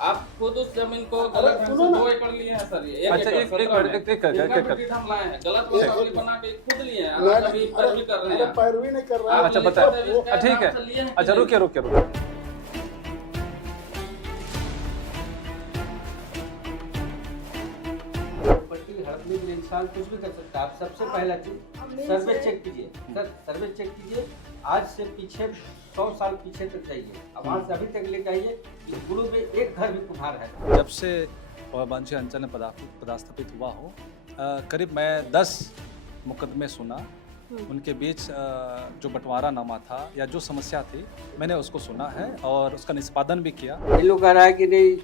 आप खुद उस जमीन को गलत ढंग से 2 एकड़ लिए हैं सर, ये 1 अच्छा, एकड़ एक 17 में। एक इनका डीड हम लाए हैं, गलत वसावली बना के खुद लिए हैं, आप अभी पैरवी कर रहे हैं। पैरवी नहीं कर रहा है। आप अच्छा लिखित बता, इसका ठीक है। नाम से लिए हैं कि अच्छा नहीं? रुकिए रुकिए रुकिए। प्रॉपर्टी हड़पने में इंसान कुछ भी कर सकता है। आप सबसे पहला चीज सर्वे चेक कीजिए सर, सर्वे चेक कीजिए। आज से पीछे 100 साल पीछे तक जाइए, अब वहाँ से अभी तक लेके आइए, इस गुरु में एक घर भी कुम्हार है। जब से वाणिज्य अंचल में पदास्थापित हुआ हो, करीब मैं 10 मुकदमे सुना। उनके बीच जो बंटवारानामा था या जो समस्या थी, मैंने उसको सुना है और उसका निष्पादन भी किया। ये लोग कह रहा है कि नहीं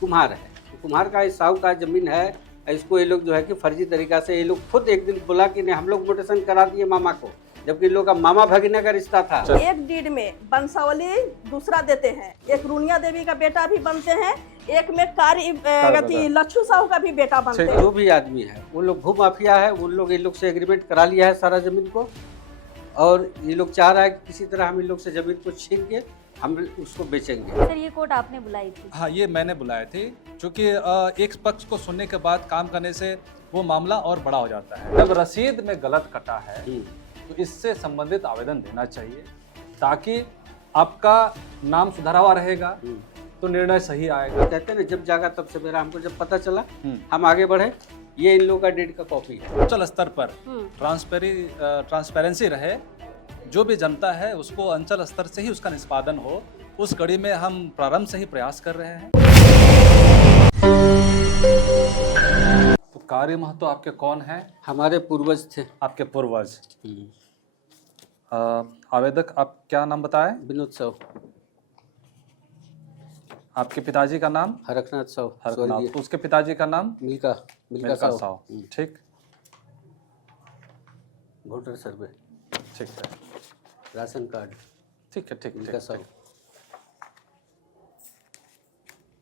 कुम्हार है, तो कुम्हार का साहूकार जमीन है, इसको ये लोग जो है कि फर्जी तरीका से ये लोग खुद एक दिन बोला कि नहीं हम लोग मोटेशन करा दिए मामा को, जबकि लोग का मामा भगीना का रिश्ता था। एक डीड में बंसावली दूसरा देते हैं, एक रुनिया देवी का बेटा भी बनते हैं, एक में कारी लच्छू साहू का भी बेटा बनते हैं। जो भी आदमी है वो लोग भू माफिया है, उन लोग इन लोग से एग्रीमेंट करा लिया है सारा जमीन को, और ये लोग चाह रहा है कि किसी तरह हम इन लोग से जमीन को छीन के हम उसको बेचेंगे। सर ये कोर्ट आपने बुलाई थी? हाँ, ये मैंने बुलाए थे, क्योंकि एक पक्ष को सुनने के बाद काम करने से वो मामला और बड़ा हो जाता है। जब रसीद में गलत कटा है तो इससे संबंधित आवेदन देना चाहिए, ताकि आपका नाम सुधरा हुआ रहेगा तो निर्णय सही आएगा। कहते हैं ना जब जागा तब सवेरा, हमको जब पता चला हम आगे बढ़े। ये इन लोगों का डेट का कॉपी है। अंचल स्तर पर ट्रांसपेरेंसी रहे, जो भी जनता है उसको अंचल स्तर से ही उसका निष्पादन हो, उस कड़ी में हम प्रारंभ से ही प्रयास कर रहे हैं। तो कार्य महतो आपके कौन हैं? हमारे पूर्वज थे। आपके पूर्वज। आवेदक, आप क्या नाम बताएं? विनोद साहू। आपके पिताजी का नाम? हरकनाथ साहू। हरकनाथ। उसके पिताजी का नाम? मिल्का साहू। ठीक। वोटर सर्वे। ठीक है। Ration card. ठीक है, ठीक। मिल्का साहू।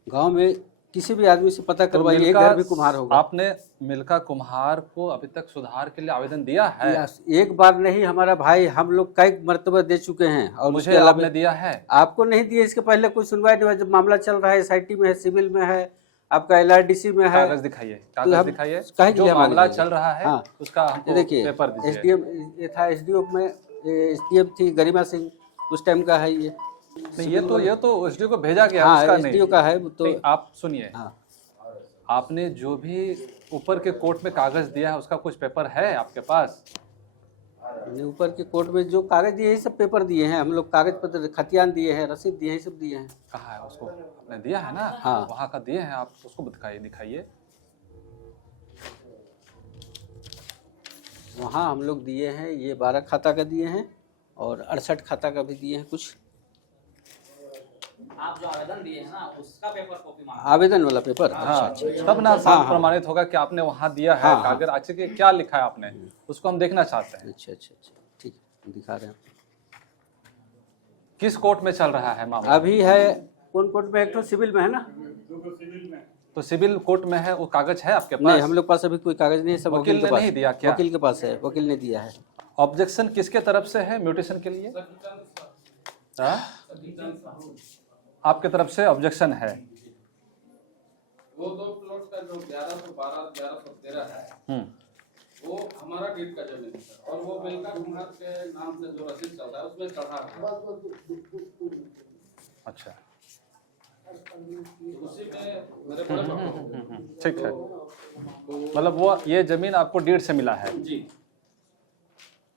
गांव में किसी भी आदमी से पता करवाइए, एक घर भी कुम्हार होगा। आपने मिल्का कुम्हार को अभी तक सुधार के लिए आवेदन दिया है? एक बार नहीं, हमारा भाई, हम लोग कई मर्तबा दे चुके हैं। और मुझे आपने दिया है? आपको नहीं दिया, इसके पहले कोई सुनवाई नहीं हुआ। जब मामला चल रहा है, SIT में है, सिविल में है, आपका LRDC में है। कागज दिखाइए, कागज दिखाइए। जो मामला चल रहा है उसका हमको देखिए, पेपर दीजिए। SDM ये था, SDO में SDM थी गरिमा सिंह, उस टाइम का है ये। नहीं, ये तो SDO को भेजा गया, हाँ, उसका SDO का है तो। आप सुनिए, आपने जो भी ऊपर के कोर्ट में कागज दिया है उसका कुछ पेपर है आपके पास? ऊपर के कोर्ट में जो कागज दिए, सब पेपर दिए हैं हम लोग, कागज पत्र खतियान दिए हैं, रसीद दिए हैं, सब दिए हैं। कहाँ है? उसको आपने दिया है ना? हाँ, वहाँ का दिए हैं, आप उसको दिखाइए। वहाँ हम लोग दिए हैं, ये 12 खाता का दिए हैं और 68 खाता का भी दिए हैं कुछ। आप जो आवेदन दिए हैं ना, उसका पेपर कॉपी मांगा। आवेदन वाला पेपर। हाँ, तब ना साफ प्रमाणित होगा कि आपने वहाँ दिया है कागज। अच्छा, कि क्या लिखा है आपने, उसको हम देखना चाहते हैं। अच्छा, ठीक है, दिखा रहे हैं। किस कोर्ट में चल रहा है मामला? अभी है कौन कोर्ट में? एक तो सिविल में है ना। तो सिविल कोर्ट में है, वो कागज है आपके पास? नहीं, हम लोग पास अभी कोई कागज नहीं है, सब वकील ने नहीं दिया क्या? वकील के पास है, वकील ने दिया है। ऑब्जेक्शन किसके तरफ से है म्यूटेशन के लिए? आपके तरफ से ऑब्जेक्शन है। वो 2 प्लॉट का जो 1112 1113 है, वो हमारा डीड का जमीन है सर, और वो मिल्का कुम्हार के नाम से जो रसीद चल रहा है उसमें चढ़ा है। अच्छा, उसी में मेरे बड़े पापा। ठीक है। मतलब वो ये जमीन आपको डीड से मिला है? जी।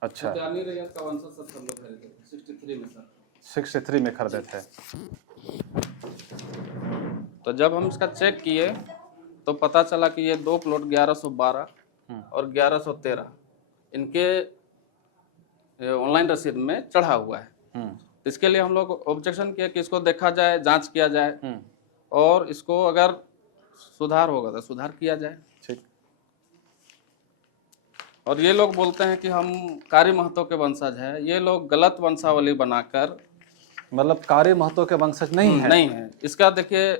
अच्छा, जानी रैयत का वंशज सब लोग खरीदे 63 में सर। 63 में खरीदे थे। तो जब हम इसका चेक किए तो पता चला कि ये 2 प्लॉट 1112 और 1113 इनके ऑनलाइन रसीद में चढ़ा हुआ है। इसके लिए हम लोग ऑब्जेक्शन किया कि इसको देखा जाए, जांच किया जाए, और इसको अगर सुधार होगा तो सुधार किया जाए। ठीक। और ये लोग बोलते हैं कि हम कारी महतो के वंशज हैं। ये लोग गलत वंशावली बनाकर, मतलब कारी महतो के वंशज नहीं है? नहीं है। इसका देखिए,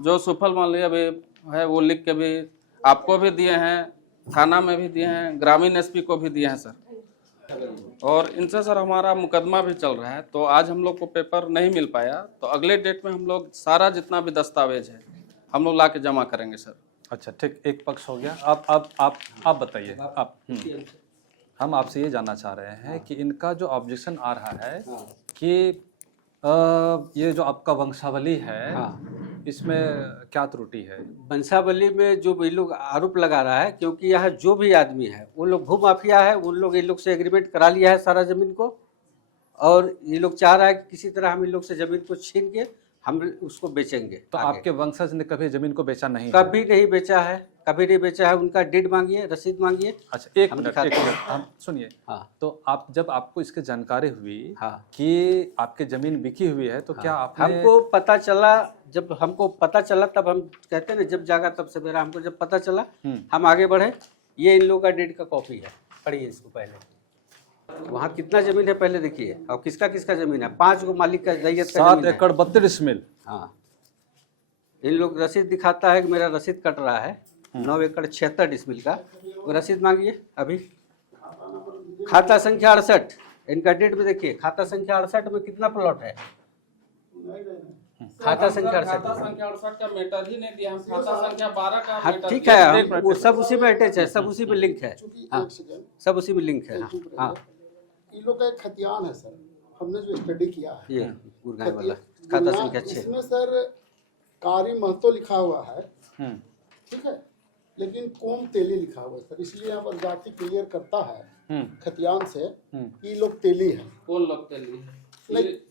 जो सुफल मान लिया भी है वो लिख के भी आपको भी दिए हैं, थाना में भी दिए हैं, ग्रामीण SP को भी दिए हैं सर। और इनसे सर हमारा मुकदमा भी चल रहा है, तो आज हम लोग को पेपर नहीं मिल पाया, तो अगले डेट में हम लोग सारा जितना भी दस्तावेज है हम लोग ला के जमा करेंगे सर। अच्छा ठीक, एक पक्ष हो गया। आप बताइए। आप हम आपसे ये जानना चाह रहे हैं कि इनका जो ऑब्जेक्शन आ रहा है कि ये जो आपका वंशावली है, इसमें क्या त्रुटि है? वंशावली में जो ये लोग आरोप लगा रहा है, क्योंकि यहाँ जो भी आदमी है वो लोग भू माफिया है, उन लोग इन लोग से एग्रीमेंट करा लिया है सारा जमीन को, और ये लोग चाह रहा है कि किसी तरह हम इन लोग से जमीन को छीन के हम उसको बेचेंगे। तो आपके वंशज ने कभी जमीन को बेचा नहीं? कभी नहीं बेचा है, कभी नहीं बेचा है। उनका डीड मांगिए, रसीद मांगिए। अच्छा एक मिनट हम सुनिए। हाँ। तो आप जब आपको इसकी जानकारी हुई हाँ। कि आपकी जमीन बिकी हुई है, तो क्या आपने? हमको पता चला, जब हमको पता चला तब हम कहते हैं ना, जब जागा तब सवेरा। हमको जब पता चला हम आगे बढ़े। ये इन लोगों का डीड का कॉपी है, पढ़िए इसको पहले। वहाँ कितना जमीन है पहले देखिए, और किसका किसका जमीन है। 5 गो मालिक का रैयत का 7 जमीन है। एकड़ 32 मिल। हाँ, इन लोग रसीद दिखाता है कि मेरा रसीद कट रहा है 9 एकड़ 76 डिसमिल का। वो रसीद मांगिए अभी। खाता संख्या 68, इनका डेट में देखिए। खाता संख्या 68 में कितना प्लॉट है? खाता संख्या 68 का मैटर ही नहीं दिया, हम खाता संख्या 12 का हाँ मैटर ठीक दिया। है, वो सब उसी में अटैच है, सब उसी में लिंक है। हाँ, सब उसी में लिंक है। हाँ, इन लोग का एक खतियान है सर, हमने जो स्टडी किया है ये गुरगांव वाला खाता संख्या 6। इसमें सर कारी महतो लिखा हुआ है, ठीक है, लेकिन कोम तेली लिखा हुआ है सर। इसलिए यहाँ पर जाति क्लियर करता है खतियान से कि लोग तेली है। कौन लोग तेली है?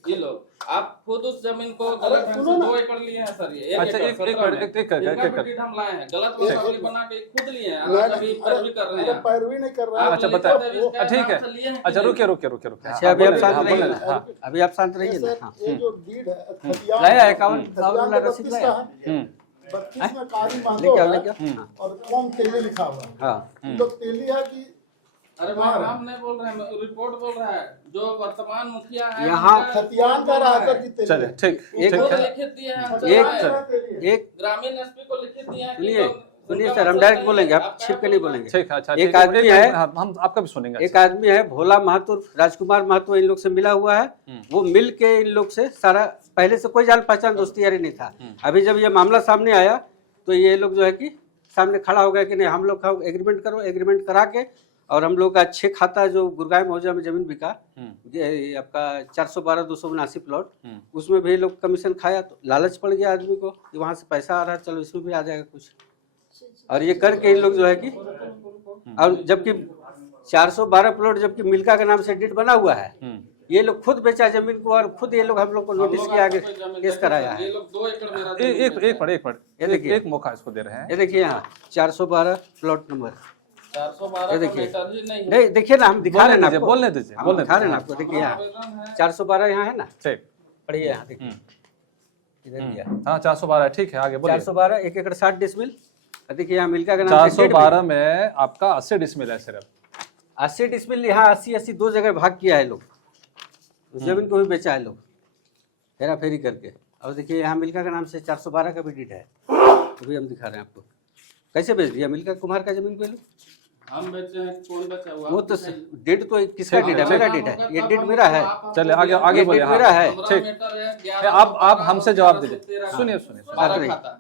ये लोग आप खुद उस जमीन को गलत ढंग से 2 एकड़ लिए हैं सर। ये अच्छा, एक हम लाए हैं, गलत वंशावली बना के खुद लिए हैं। आज अभी पैरवी कर रहे हैं। पैरवी नहीं कर रहा है। अच्छा बताइए। ठीक है, अच्छा रुकिए। अच्छा अभी आप शांत रहिए। हाँ, अभी आप शांत रहिए ना। हाँ, ये जो डीड है खतियान लाया है, 51 वाला रसीद लाया। 32 में कारी महतो लेके है और कोम तेली लिखा हुआ है। हाँ, इन लोग तेली है कि अरे भाई हम नहीं बोल रहे हैं, रिपोर्ट बोल रहा है। जो वर्तमान मुखिया है यहाँ उनका खतियान का रहा है सर कि तेली चलिए है। ठीक एक वो है। लिखित दिए हैं। एक ग्रामीण एसपी को लिखित दिए हैं कि सुनिए लोग- सुनिए सर, हम डायरेक्ट बोलेंगे, आप छिप के नहीं बोलेंगे। ठीक है। अच्छा एक आदमी है, हम आपका भी सुनेंगे। एक आदमी है भोला महतो, राजकुमार महतो, इन लोग से मिला हुआ है। वो मिल के इन लोग से सारा, पहले से कोई जान पहचान दोस्ती यारी नहीं था। अभी जब ये मामला सामने आया तो ये लोग जो है कि सामने खड़ा हो गया कि नहीं, हम लोग का एग्रीमेंट करो। एग्रीमेंट करा के और हम लोग का 6 खाता जो गुरगांव मौजा में जमीन बिका, ये आपका 412 279 प्लॉट, उसमें भी लोग कमीशन खाया। तो लालच पड़ गया आदमी को कि वहाँ से पैसा आ रहा है, चलो इसमें भी आ जाएगा कुछ। और ये करके इन लोग जो है कि, और जबकि 412 प्लॉट जबकि मिल्का के नाम से डीड बना हुआ है, ये लोग खुद बेचा जमीन को और खुद ये लोग हम लोग को नोटिस किया, आगे केस कराया है। ये लोग 2 एकड़ मेरा एक पढ़ ये देखिए, एक मौका इसको दे रहे हैं। ये देखिए यहाँ 412 प्लॉट नंबर 412 ये का देखिए। मैटर ही नहीं है। नहीं देखिए ना, हम दिखा रहे हैं ना आपको। बोलने दीजिए, हम बोलने दिखा रहे हैं ना दीजिए। आपको। देखिए यहाँ आवेदन है। 412 यहाँ है ना, ठीक। पढ़िए यहाँ देखिए, इधर दिया हाँ 412 ठीक है, आगे बोलिए। 412 1 एकड़ 60 डिसमिल। देखिए यहाँ मिल्का का नाम से 412 में आपका 80 डिसमिल है सिर्फ। 80 डिसमिल, यहाँ 80 2 जगह भाग किया है लोग। उस जमीन को भी बेचा है लोग हेरा फेरी करके। और देखिए यहाँ मिल्का का नाम से 412 का भी डीड है, अभी हम दिखा रहे हैं आपको। कैसे बेच दिया मिल्का कुमार का जमीन पहले? हम बेचे हैं, कौन बेचा हुआ? वो तो डेट तो किसका डेट है? मेरा डेट है, ये डेट मेरा है। चलिए आगे ये बोलिए। डेट मेरा है। ठीक, आप हमसे जवाब दीजिए। सुनिए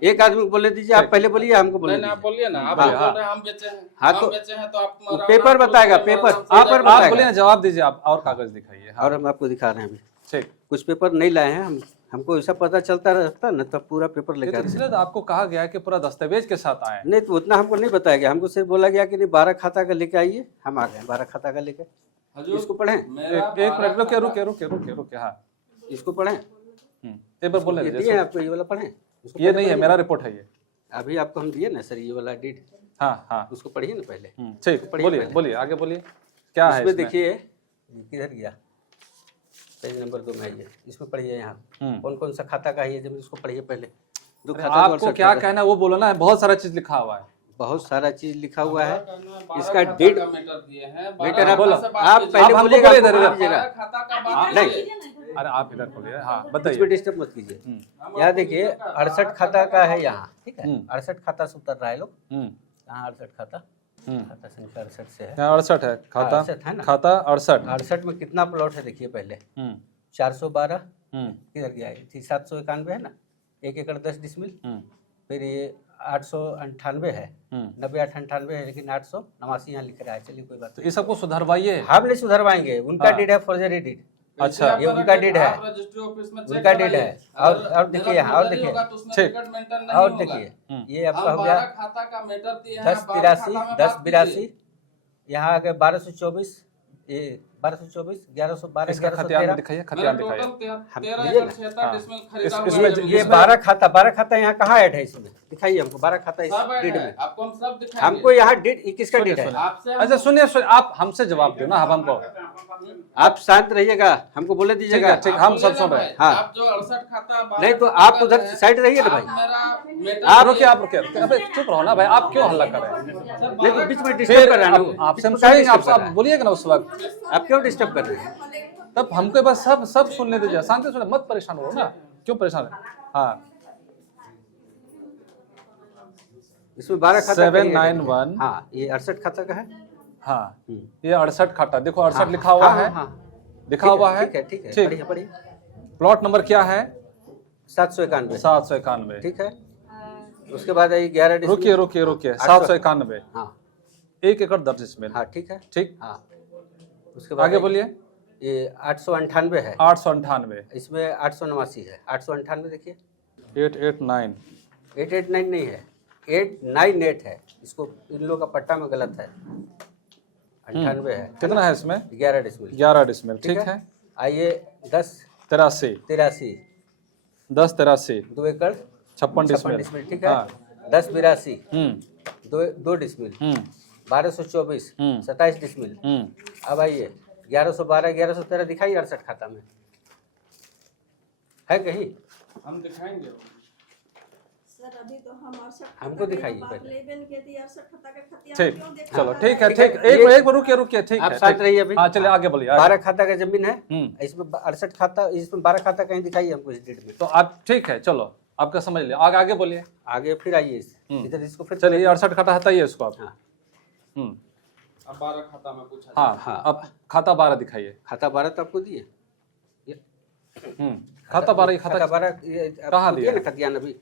एक आदमी को बोले दीजिए, आप पहले बोलिए, हमको बोले नहीं, आप दीजिए। बोलिए ना। आप हाँ, बोल हाँ। रहे हैं हम बेचे हैं। हाँ, हम तो बेचे हैं तो आप पेपर बताएगा, पेपर आप पर आप बताएगा। बोलिए ना, जवाब दीजिए आप, और कागज दिखाइए। हाँ और हम आपको दिखा रहे हैं अभी। ठीक। कुछ पेपर नहीं लाए हैं हम, हमको ऐसा पता चलता रहता ना, तब पूरा पेपर ये लेकर तो इसलिए तो आपको कहा गया है कि पूरा दस्तावेज के साथ आए। नहीं, तो उतना हमको नहीं बताया गया। हमको सिर्फ बोला गया कि नहीं 12 खाता का लेके आइए। हम आ गए 12 खाता का लेके। इसको पढ़ें, एक मिनट रुके। हाँ इसको पढ़ें। एक बार बोलने ये दीजिए। दिए हैं आपको, ये वाला पढ़ें। उसको ये पहले नहीं है, पढ़िए। मेरा रिपोर्ट है ये। अभी आपको हम दिए ना सर, ये वाला डीड, हाँ उसको पढ़िए ना पहले। ठीक, पढ़िए बोलिए पहले। बोलिए आगे बोलिए, क्या है इसमें इसमें? देखिए किधर गया, पेज नंबर 2 में आइए। इसमें पढ़िए यहाँ कौन कौन सा खाता का है ये जमीन, उसको पढ़िए पहले। दो खाता आपको 68 क्या खाता। कहना है वो बोलो ना, बहुत सारा चीज लिखा हुआ है। बहुत सारा चीज लिखा हुआ है। इसका इसका डेट डेट मैटर दिए हैं। बेटर आप बोलो। आप पहले हमको बोलिएगा, बोलिए आपको इधर। बोल दीजिएगा। खाता का बात नहीं, कीजिए। अरे आप इधर बोलिए। हाँ इसमें बताइए। डिस्टर्ब मत कीजिए। यहाँ देखिए 68 खाता का है यहाँ, ठीक है। 68 खाता से उतर रहा है लोग, यहाँ 68 खाता। खाता संख्या 68 से है। यहाँ 68 है खाता, 68 है ना? खाता 68। 68 में कितना प्लॉट है देखिए पहले, 412 किधर गया है, 791 है ना, 1 एकड़ 10 डिसमिल। फिर ये 898 है, 90 898 है, लेकिन 889 यहाँ लिख रहा है। चलिए कोई बात तो ये सबको सुधरवाइए। हम नहीं सुधरवाएंगे, उनका डीड है, फॉर्जरी डीड। अच्छा, ये उनका डीड है, रजिस्ट्री ऑफिस में उनका डीड है। और देखिए यहाँ, और देखिए, ठीक। और देखिए ये आपका हो गया खाता का मैटर दिए हैं, 1083 1082, यहाँ आ गए 1224, ये 1224 1112 इसका खतियान 1113। दिखाइए, खतियान दिखाइए। 13 डिसमिल खरीदा हुआ इसमें है। ये 12 खाता यहाँ कहाँ ऐड है इसमें, दिखाइए हमको 12 खाता इस सब ऐड डीड है, में। आपको हम सब दिखाएंगे। हमको यहाँ डीड किसका डीड है? आपसे अच्छा सुनिए, आप हमसे जवाब दो ना, अब हमको आप शांत रहिएगा, हमको बोले दीजिएगा। ठीक, हम सब सुन रहे हैं। हाँ। आप जो 68 खाता नहीं तो आप उधर साइड रहिए ना भाई। आप रुकिए, आप रुकिए, अबे चुप रहो ना भाई, आप क्यों हल्ला कर रहे हैं? नहीं तो बीच में डिस्टर्ब कर रहे हैं। आपसे हम कहेंगे, आप बोलिएगा ना उस वक्त। आप क्यों डिस्टर्ब कर रहे हैं? तब हमको बस सब सुनने दीजिए, शांति सुने, मत परेशान हो ना, क्यों परेशान है? हाँ, इसमें 12 खाता 791। हाँ, ये 68 खाता का है। हाँ, ये 68 खाता, देखो 68 लिखा हुआ है, लिखा हुआ है। ठीक है, ठीक। पढ़िए पढ़िए। प्लॉट नंबर क्या है? 791। 791। ठीक है, उसके बाद आई 11 डिसमिल। रुकिए 791। हाँ 1 एकड़ 10 डिसमिल। हाँ, ठीक है। ठीक, हाँ, उसके बाद आगे बोलिए। ये 898 है, 898। इसमें 889 है। 898 देखिए, 889। 889 नहीं है, 898 है। इसको इन लोगों का पट्टा में गलत है, 98 है। कितना है इसमें? 11 डिसमिल। 11 डिसमिल। ठीक है, आइए 10 83। 83 10 83। 2 एकड़ 56 56 डिसमिल। डिसमिल। ठीक है, 10 82 2 डिसमिल, 1224 27 डिसमिल। अब आइए 1112 1113 दिखाइए 68 खाता में है कहीं? हम दिखाएंगे। सर अभी तो हम 68 हमको दिखाइए बात पहले। लेबे नहीं कहती, 68 खाता का खतियान ठीक, क्यों देखा चलो जा ठीक रहा है, ठीक। एक बार रुकिए, ठीक आप है, शांत ठीक। रहिए अभी। हाँ चलिए आगे बोलिए, आगे। 12 खाता का जमीन है, इसमें 68 खाता, इसमें 12 खाता कहीं दिखाइए हमको इस डेट में। तो आप ठीक है, चलो आपका समझ लिया, आगे बोलिए। आगे फिर आइए इधर, इसको फिर चलिए 68 खाता हटाइए इसको आप। हाँ। अब 12 खाता में पूछा हाँ, अब खाता 12 दिखाइए। खाता 12 तो आपको दिए, खाता 12 खाता 12 कहाँ दिया? ना खतियान अभी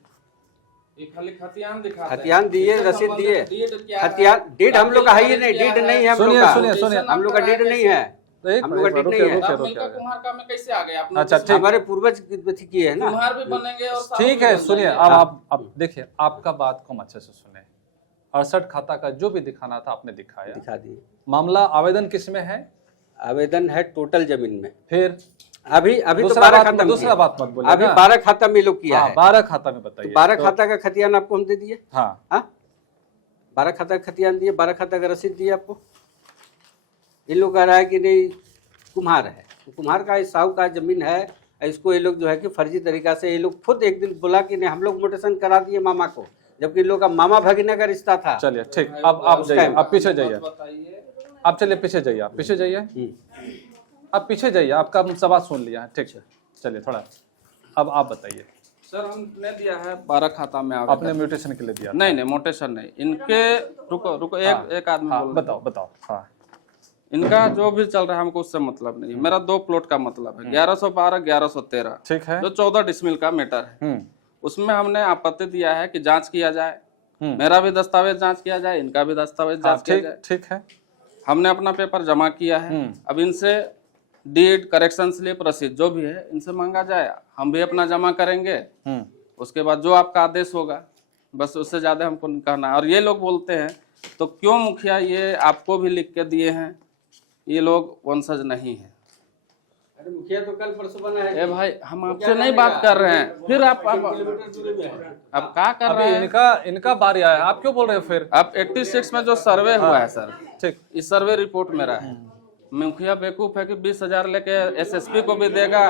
ये खाली खतियान दिखाते हैं। खतियान दिए, रसीद दिए। डीड क्या है? खतियान डीड हम लोग का है ही नहीं, डीड नहीं है हम लोग का। सुनिए, हम लोग का डीड नहीं है, एक हम लोग का डीड नहीं है। अब मिलकर कुम्हार काम में कैसे आ गए आप लोग? अच्छा, ठीक। हमारे पूर्वज किए है ना। कुम्हार भी बनेंगे और साहब ठीक भी है, बन सुनिए, जाएंगे। अब देखिए, आपका बात को हम अच्छे से सुने। 68 खाता का जो भी दिखाना था आपने दिखाया। दिखा दिए। मामला आवेदन किस में है? आवेदन है टोटल जमीन में। फिर अभी तो दूसरा 12 बात खाता में दूसरा किया। बात मत बोलिए अभी ना। 12 खाता में लोग किया हाँ, है। 12 खाता में बताइए। 12 खाता का खतियान आपको हम दे दिए। हाँ, 12 खाता का खतियान दिए, 12 खाता का रसीद दिए आपको। इन लोग कह रहा है कि नहीं कुम्हार है, तो कुम्हार का साहू का जमीन है, इसको ये लोग जो है कि फर्जी तरीका से ये लोग खुद एक दिन बोला कि नहीं हम लोग मोटेशन करा दिए मामा को, जबकि इन लोग का मामा भगीना का रिश्ता था। चलिए ठीक, अब आप जाइए, आप पीछे जाइए, बताइए। आप चलिए पीछे जाइए, आप पीछे जाइए, आप पीछे जाइए, आपका हम सवाल सुन लिया है। ठीक है, चलिए थोड़ा, अब आप बताइए। सर हमने दिया है 12 खाता में आवेदन। आपने म्यूटेशन के लिए दिया था? नहीं मोटेशन नहीं, इनके रुको एक आदमी हाँ, बोल बताओ। हाँ, इनका जो भी चल रहा है हमको उससे मतलब नहीं है। मेरा 2 प्लॉट का मतलब है, 1112 1113, ठीक है। जो 14 डिसमिल का मैटर है, उसमें हमने आपत्ति दिया है कि जांच किया जाए, मेरा भी दस्तावेज जांच किया जाए, इनका भी दस्तावेज जांच किया जाए। ठीक है, हमने अपना पेपर जमा किया है। अब इनसे डीड, करेक्शन स्लिप, रसीद जो भी है इनसे मांगा जाए, हम भी अपना जमा करेंगे। उसके बाद जो आपका आदेश होगा, बस उससे ज्यादा हमको नहीं कहना है। और ये लोग बोलते हैं तो क्यों मुखिया ये आपको भी लिख के दिए हैं, ये लोग वंशज नहीं है। अरे मुखिया तो कल परसों बना है। ए भाई हम आपसे नहीं बात कर रहे हैं, फिर आप अब क्या कर रहे हैं? इनका बारी आया, आप क्यों बोल रहे हो फिर? अब 86 में जो सर्वे हुआ है सर, ठीक, इस सर्वे रिपोर्ट मेरा है। मुखिया बेवकूफ है कि 20,000 लेके एसएसपी को भी देगा,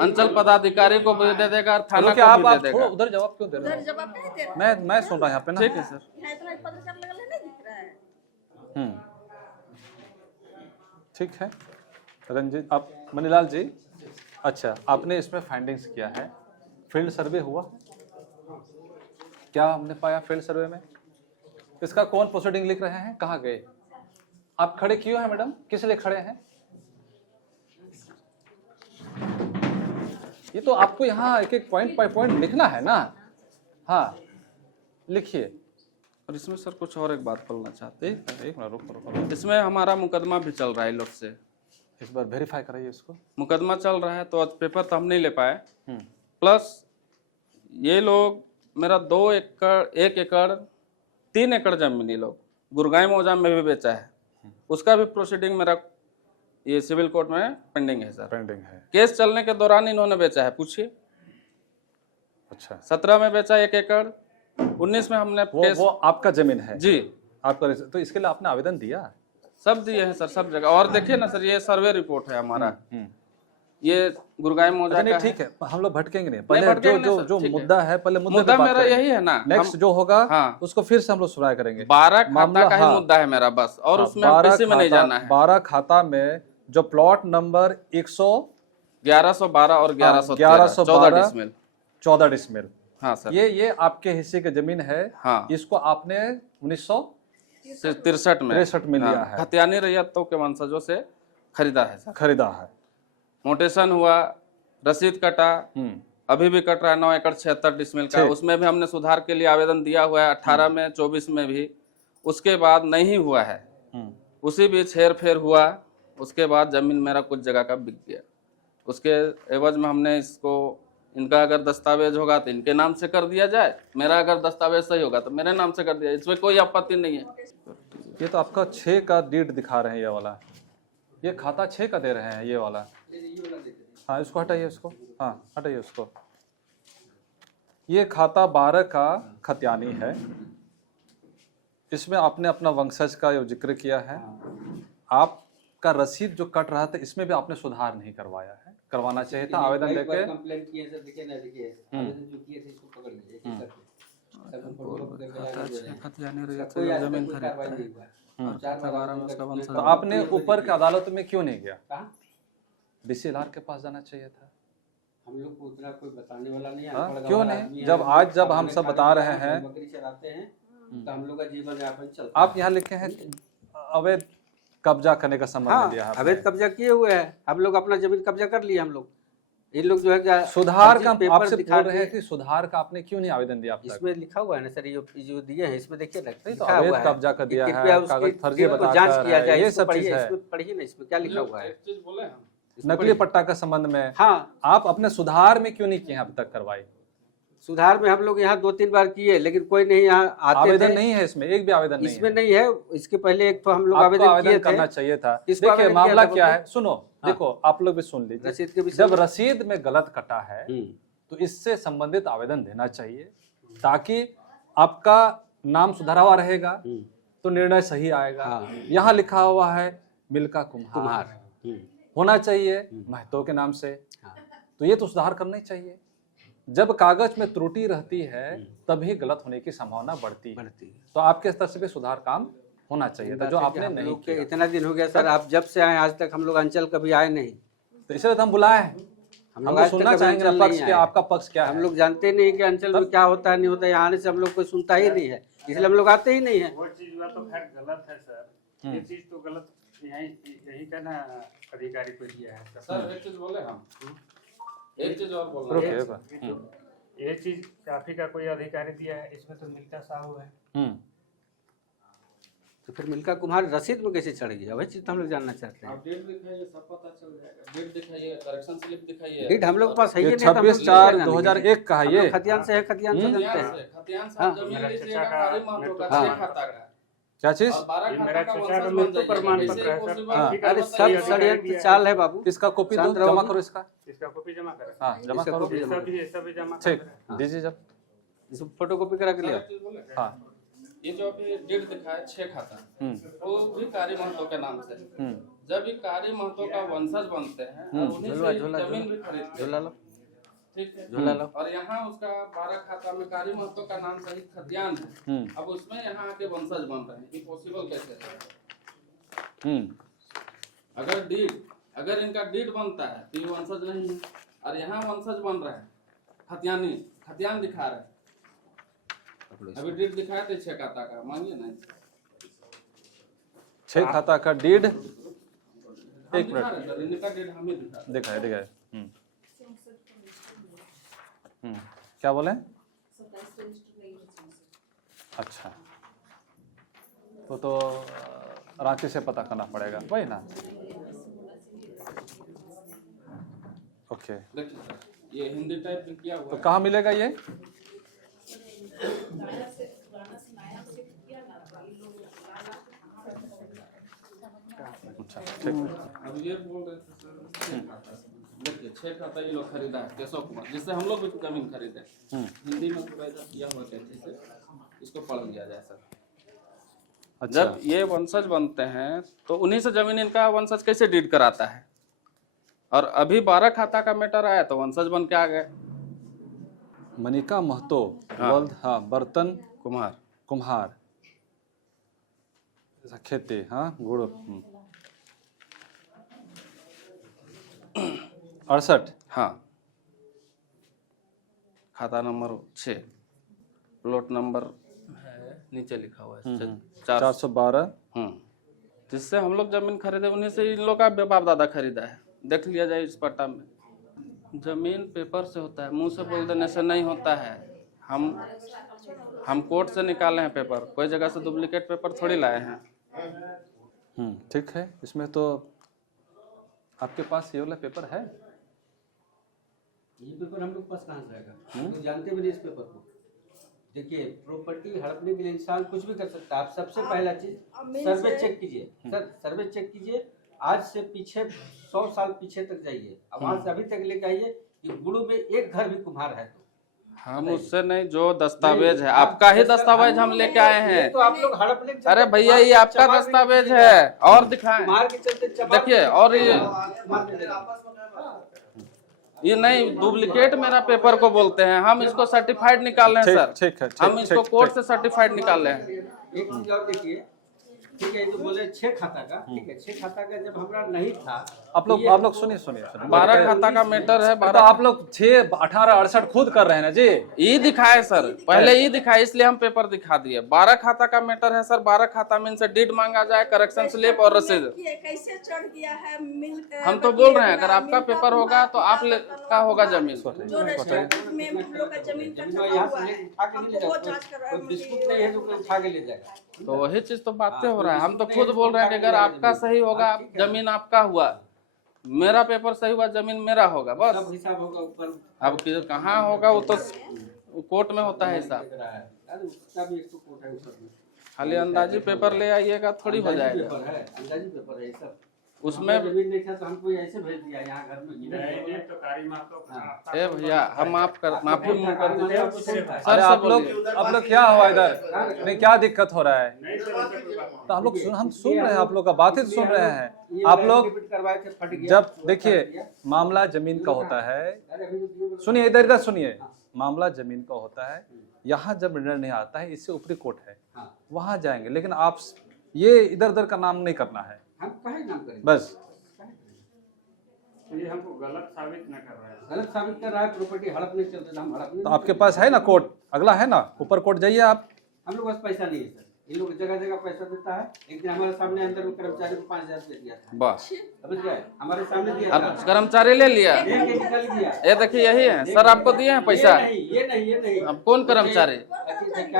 अंचल पदाधिकारी को भी दे देगा, और थाना क्या को भी आप दे देगा। उधर जवाब क्यों दे रहे उधर जवाब नहीं दे रहा हो? मैं सुन रहा हूँ यहाँ पे ना। ठीक है सर। है, इतना पत्रकार लगल है, नहीं दिख रहा है। ठीक है रंजीत, आप मनीलाल जी, अच्छा आपने इसमें फाइंडिंग्स किया है, फील्ड सर्वे हुआ, क्या हमने पाया फील्ड सर्वे में? इसका कौन प्रोसीडिंग लिख रहे हैं, कहाँ गए आप? खड़े क्यों हैं मैडम, किस लिए खड़े हैं? ये तो आपको यहाँ एक एक पॉइंट बाय पॉइंट लिखना है ना। हाँ लिखिए। और इसमें सर कुछ और एक बात बोलना चाहते हैं। एक मिनट रुको। इसमें हमारा मुकदमा भी चल रहा है लोग से, इस बार वेरीफाई कराइए इसको। मुकदमा चल रहा है तो आज पेपर तो हम नहीं ले पाए, प्लस ये लोग मेरा 2 एकड़ 1 एकड़ 3 एकड़ जमीन ये लोग गुरगांव मौजा में भी बेचा है, उसका भी प्रोसीडिंग मेरा ये सिविल कोर्ट में पेंडिंग है सर। पेंडिंग है। केस चलने के दौरान इन्होंने बेचा है, पूछिए। अच्छा 17 में बेचा 1 एकड़, 19 में हमने वो आपका जमीन है जी आपका, तो इसके लिए आपने आवेदन दिया? सब दिए हैं सर, सब जगह। और देखिए ना सर, ये सर्वे रिपोर्ट है हमारा, ये गुरगांव मौजा का ठीक है, हम लोग भटकेंगे नहीं। नहीं पहले भटकेंगे जो नहीं जो सर, ठीक मुद्दा है पहले मुद्दे मुद्दा पे बात मेरा करेंगे। यही है ना, नेक्स्ट जो होगा हाँ। उसको फिर से हम लोग सुराय करेंगे। 12 खाता मामला, का ही हाँ। मुद्दा है मेरा बस, और हाँ, उसमें हम किसी में नहीं जाना है। 12 खाता में जो प्लॉट नंबर 1112 और 1113 14 डिसमिल, हाँ सर, ये आपके हिस्से की जमीन है। हाँ। इसको आपने 1963 में लिया है। खतियानी रैयतों के वंशजों से खरीदा है सर। खरीदा है। मोटेशन हुआ, रसीद कटा, अभी भी कट रहा है 9 एकड़ 76 डिसमिल का। उसमें भी हमने सुधार के लिए आवेदन दिया हुआ है 18 में, 24 में भी। उसके बाद नहीं हुआ है, उसी बीच हेर फेर हुआ, उसके बाद जमीन मेरा कुछ जगह का बिक गया। उसके एवज में हमने इसको, इनका अगर दस्तावेज होगा तो इनके नाम से कर दिया जाए, मेरा अगर दस्तावेज सही होगा तो मेरे नाम से कर दिया, इसमें कोई आपत्ति नहीं है। ये तो आपका 6 का डीड दिखा रहे हैं, ये वाला, ये खाता 6 का दे रहे हैं, ये वाला। हाँ इसको हटाइए, उसको, हाँ हटाइए उसको। ये खाता 12 का खतियानी है। इसमें आपने अपना वंशज का जो जिक्र किया है। आपका रसीद जो कट रहा था इसमें भी आपने सुधार नहीं करवाया है, करवाना चाहिए था। आवेदन देके कंप्लेंट किए सर, देखिए ना, देखिए आवेदन जो किए थे इसको पकड़िए, तो आपने ऊपर के अदालत में क्यों नहीं गया? DCLR के पास जाना चाहिए था। हम लोग को उतना कोई बताने वाला नहीं है। क्यों नहीं? जब हम सब बता रहे हैं, बकरी चराते हैं तो हम लोग का जीवन यापन चलता आप यहाँ लिखे हैं अवैध कब्जा करने का संबंध लिया है। अवैध कब्जा किए हुए हैं, हम लोग अपना जमीन कब्जा कर लिया हम लोग। इन लोग जो है सुधार का आपसे बोल रहे हैं कि सुधार का आपने क्यों नहीं आवेदन दिया? इसमें लिखा हुआ है ना सर, ये जो दिए हैं इसमें देखिए ना, तो अवैध कब्जा कर दिया है, कागज फर्जी बताकर जांच किया जाए, ये सब चीज है। इसमें पढ़िए ना, इसमें क्या लिखा हुआ है। नकली पट्टा का संबंध में हाँ, आप अपने सुधार में क्यों नहीं किए अब तक करवाई? सुधार में हम लोग यहाँ 2-3 बार किए, लेकिन कोई नहीं यहाँ आते। आवेदन नहीं है इसमें, एक भी आवेदन नहीं इसमें नहीं है। इसके पहले एक तो हम लोग आवेदन करना चाहिए था। देखिए मामला क्या है, सुनो, देखो आप लोग भी सुन लीजिए। रसीद के जब रसीद में गलत कटा है तो इससे संबंधित आवेदन देना चाहिए, ताकि आपका नाम सुधरा हुआ रहेगा तो निर्णय सही आएगा। यहाँ लिखा हुआ है मिल्का कुम्हार, होना चाहिए महतो के नाम से, तो ये तो सुधार करना ही चाहिए। जब कागज में त्रुटि रहती है तभी गलत होने की संभावना बढ़ती है। तो आपके स्तर से भी सुधार काम होना चाहिए था, जो आपने नहीं किया। इतना दिन हो गया सर, आप जब से आए आज तक हम लोग अंचल कभी आए नहीं, तो इसलिए तो हम बुलाए हैं। हम लोग सुनना चाहेंगे पक्ष के, आपका पक्ष क्या है। हम लोग जानते नहीं कि अंचल में क्या होता है नहीं होता है, यहाँ आने से हम लोग कोई सुनता ही नहीं है, इसलिए हम लोग आते ही नहीं है। वो चीज में तो खैर गलत है सर, ये चीज तो गलत यही का ना अधिकारी को दिया है सर। एक चीज बोले हम, एक चीज और बोल, ये चीज काफी का कोई अधिकारी दिया है, इसमें तो मिल्का साहू है। तो फिर मिल्का कुम्हार रसीद में कैसे चढ़ गया, वही चीज तो हम लोग जानना चाहते हैं। आप डेट दिखाइए, सब पता चल जाएगा। डेट दिखाइए, करेक्शन स्लिप दिखाइए। डेट हम लोग पास है ही नहीं, 26/4/2001 का है ये। खतियान से है, खतियान से जानते हैं। खतियान साहब जमीन लीजिएगा, कारी महतो का 6 खाता का। क्या चीज? और 12 मेरा खाता का चचा का वंशज मृत्यु बन जाइए। प्रमाण ऐसे पत्र है possible सर। है। ठीक अरे सब षड्यंत्र चाल है बाबू। इसका कॉपी दो, जमा करो इसका। इसका कॉपी जमा करें। हाँ जमा इसका करो, कॉपी जमा सभी जमा ठीक करें। दीजिए। जब इसको फोटोकॉपी करा के लिया। हाँ ये जो अभी डेट दिखा है 6 खाता, वो भी कारी महतो के नाम से। जब भी कारी महतो का वंशज बनते हैं और उन्हीं से जमीन भी खरीदते हैं, लो ठीक है। झोला लो। और यहाँ उसका 12 खाता में कारी महतो का नाम सहित खतियान है। अब उसमें यहाँ आके वंशज बन रहे हैं, ये पॉसिबल कैसे है? अगर इनका डीड बनता है तो ये वंशज नहीं है, और यहाँ वंशज बन रहे हैं, खतियान दिखा रहे हैं। अभी डेट दिखाया थे 6 खाता का, मांगिए ना। 6 खाता का डीड, हम 1 दिखा मिनट रहे सर, इनका डेट हमें दिखा रहे। दिखाए दिखाए। क्या बोले? अच्छा, तो रांची से पता करना पड़ेगा, वही ना। ओके, देखिए सर, ये हिंदी टाइप में किया हुआ तो है। कहाँ मिलेगा ये? अच्छा, ठीक है। अब ये बोल रहे थे सर, 6 खाता। देखिए 6 खाता ये लोग खरीदा है, केशव कुमार, जिससे हम लोग भी जमीन खरीदे। हिंदी में पूरा इधर किया हुआ कैसे से इसको पढ़ लिया जाए सर। अच्छा, जब ये वंशज बनते हैं तो उन्हीं से जमीन इनका वंशज कैसे डीड कराता है। और अभी 12 खाता का मैटर आया तो वंशज बन के आ गए। मनिका महतो, हाँ। हाँ, बर्तन कुम्हार, कुम्हार, खेती, हाँ, गुड़। 68। हाँ, खाता नंबर 6, प्लॉट नंबर है नीचे लिखा हुआ है 412। जिससे हम लोग जमीन खरीदे उन्हीं से इन लोग का बाप दादा खरीदा है। देख लिया जाए इस पट्टा में। जमीन पेपर से होता है, मुंह से बोल देने से नहीं होता है। हम कोर्ट से निकाले हैं पेपर, कोई जगह से डुप्लीकेट पेपर थोड़ी लाए हैं। ठीक है, इसमें तो आपके पास ये वाला पेपर है? ये पेपर हम लोग पास कहाँ से आएगा? हम लोग जानते भी नहीं इस पेपर को। देखिए, प्रॉपर्टी हड़पने के लिए इंसान कुछ भी कर सकता है। आप सबसे पहला चीज सर्वे चेक कीजिए सर, सर्वे चेक कीजिए। आज से पीछे 100 साल पीछे तक जाइए, अब वहां से अभी तक लेके आइए कि गुरु में एक घर भी कुम्हार है। तो हम उससे नहीं, जो दस्तावेज है आपका ही दस्तावेज हम लेके आए हैं। तो आप लोग हड़पने के अरे भैया ये आपका दस्तावेज है, और दिखाएं। कुम्हार के चलते चमार देखिए, और ये नहीं डुप्लीकेट मेरा पेपर को बोलते हैं। हम इसको सर्टिफाइड निकाल रहे हैं सर। ठीक है, हम इसको कोर्ट से सर्टिफाइड निकाल रहे हैं। एक चीज और देखिए, ठीक है, जो बोले 6 खाता का, ठीक है, 6 खाता का जब हमारा नहीं था। आप लोग सुनिए 12 खाता का मैटर है। तो 12 आप लोग 6, 18, 68 खुद कर रहे हैं ना जी? ई दिखाए सर, पहले ई दिखाए, इसलिए हम पेपर दिखा दिए। 12 खाता का मैटर है सर। 12 खाता में इनसे डीड मांगा जाए, करेक्शन स्लिप और रसीद। कैसे चढ़ गया है मिल? हम तो बोल रहे हैं अगर आपका पेपर होगा तो आप का होगा जमीन। जो रजिस्टर में हम लोग का जमीन का छपा यहाँ हुआ से है, उठा के ले वो जाओ, जांच कर रहा कोई है। बिस्कुट नहीं है जो कोई उठा के ले जाएगा। तो वही चीज तो बातें हो रहा है। हम तो खुद बोल रहे हैं कि अगर आपका सही होगा, जमीन आपका हुआ, मेरा पेपर सही हुआ, जमीन मेरा होगा, बस। सब हिसाब होगा ऊपर। अब कहाँ होगा वो तो कोर्ट में होता है हिसाब। अरे उसका भी एक तो कोर्ट है ऊपर में। खाली अंदाजी पेपर ले आइएगा थोड़ी हो जाएगा। पेपर है, अंदाजी पेपर है ये सब। उसमें जमीन नहीं था तो हमको ऐसे भेज दिया यहाँ घर में। नहीं, तो कारी महतो का ए भैया हम माफी कर दीजिए सर। अरे सब लोग आप लोग क्या हुआ इधर? नहीं, क्या दिक्कत हो रहा है? नहीं सर, ऐसा कोई बात तो हम सुन रहे हैं, आप लोग का बात ही सुन रहे हैं। आप लोग करवाए थे, फट गया। जब देखिए मामला जमीन का होता है, सुनिए इधर सुनिए, मामला जमीन का होता है। यहाँ जब निर्णय नहीं आता है, इससे ऊपरी कोर्ट है, वहां जाएंगे। लेकिन आप ये इधर उधर का नाम नहीं करना है, हम काहे नाम करेंगे? बस। ये हमको गलत साबित न कर रहा है। गलत साबित कर रहा है, प्रॉपर्टी हड़प नहीं चल रहा, हम हड़प नहीं। तो आपके पास है ना कोर्ट, अगला है ना, ऊपर कोर्ट जाइए आप। हम लोग पास पैसा नहीं है सर। इन लोग जगह जगह पैसा देता है। एक दिन हमारे सामने अंदर में कर्मचारी को 5000 रुपया दिया था, बस। समझ गए? हमारे सामने दिया अब था, कर्मचारी ले लिया। एक निकल गया। ये देखिए यही है सर, आपको दिए हैं पैसा। ये नहीं। अब कौन कर्मचारी?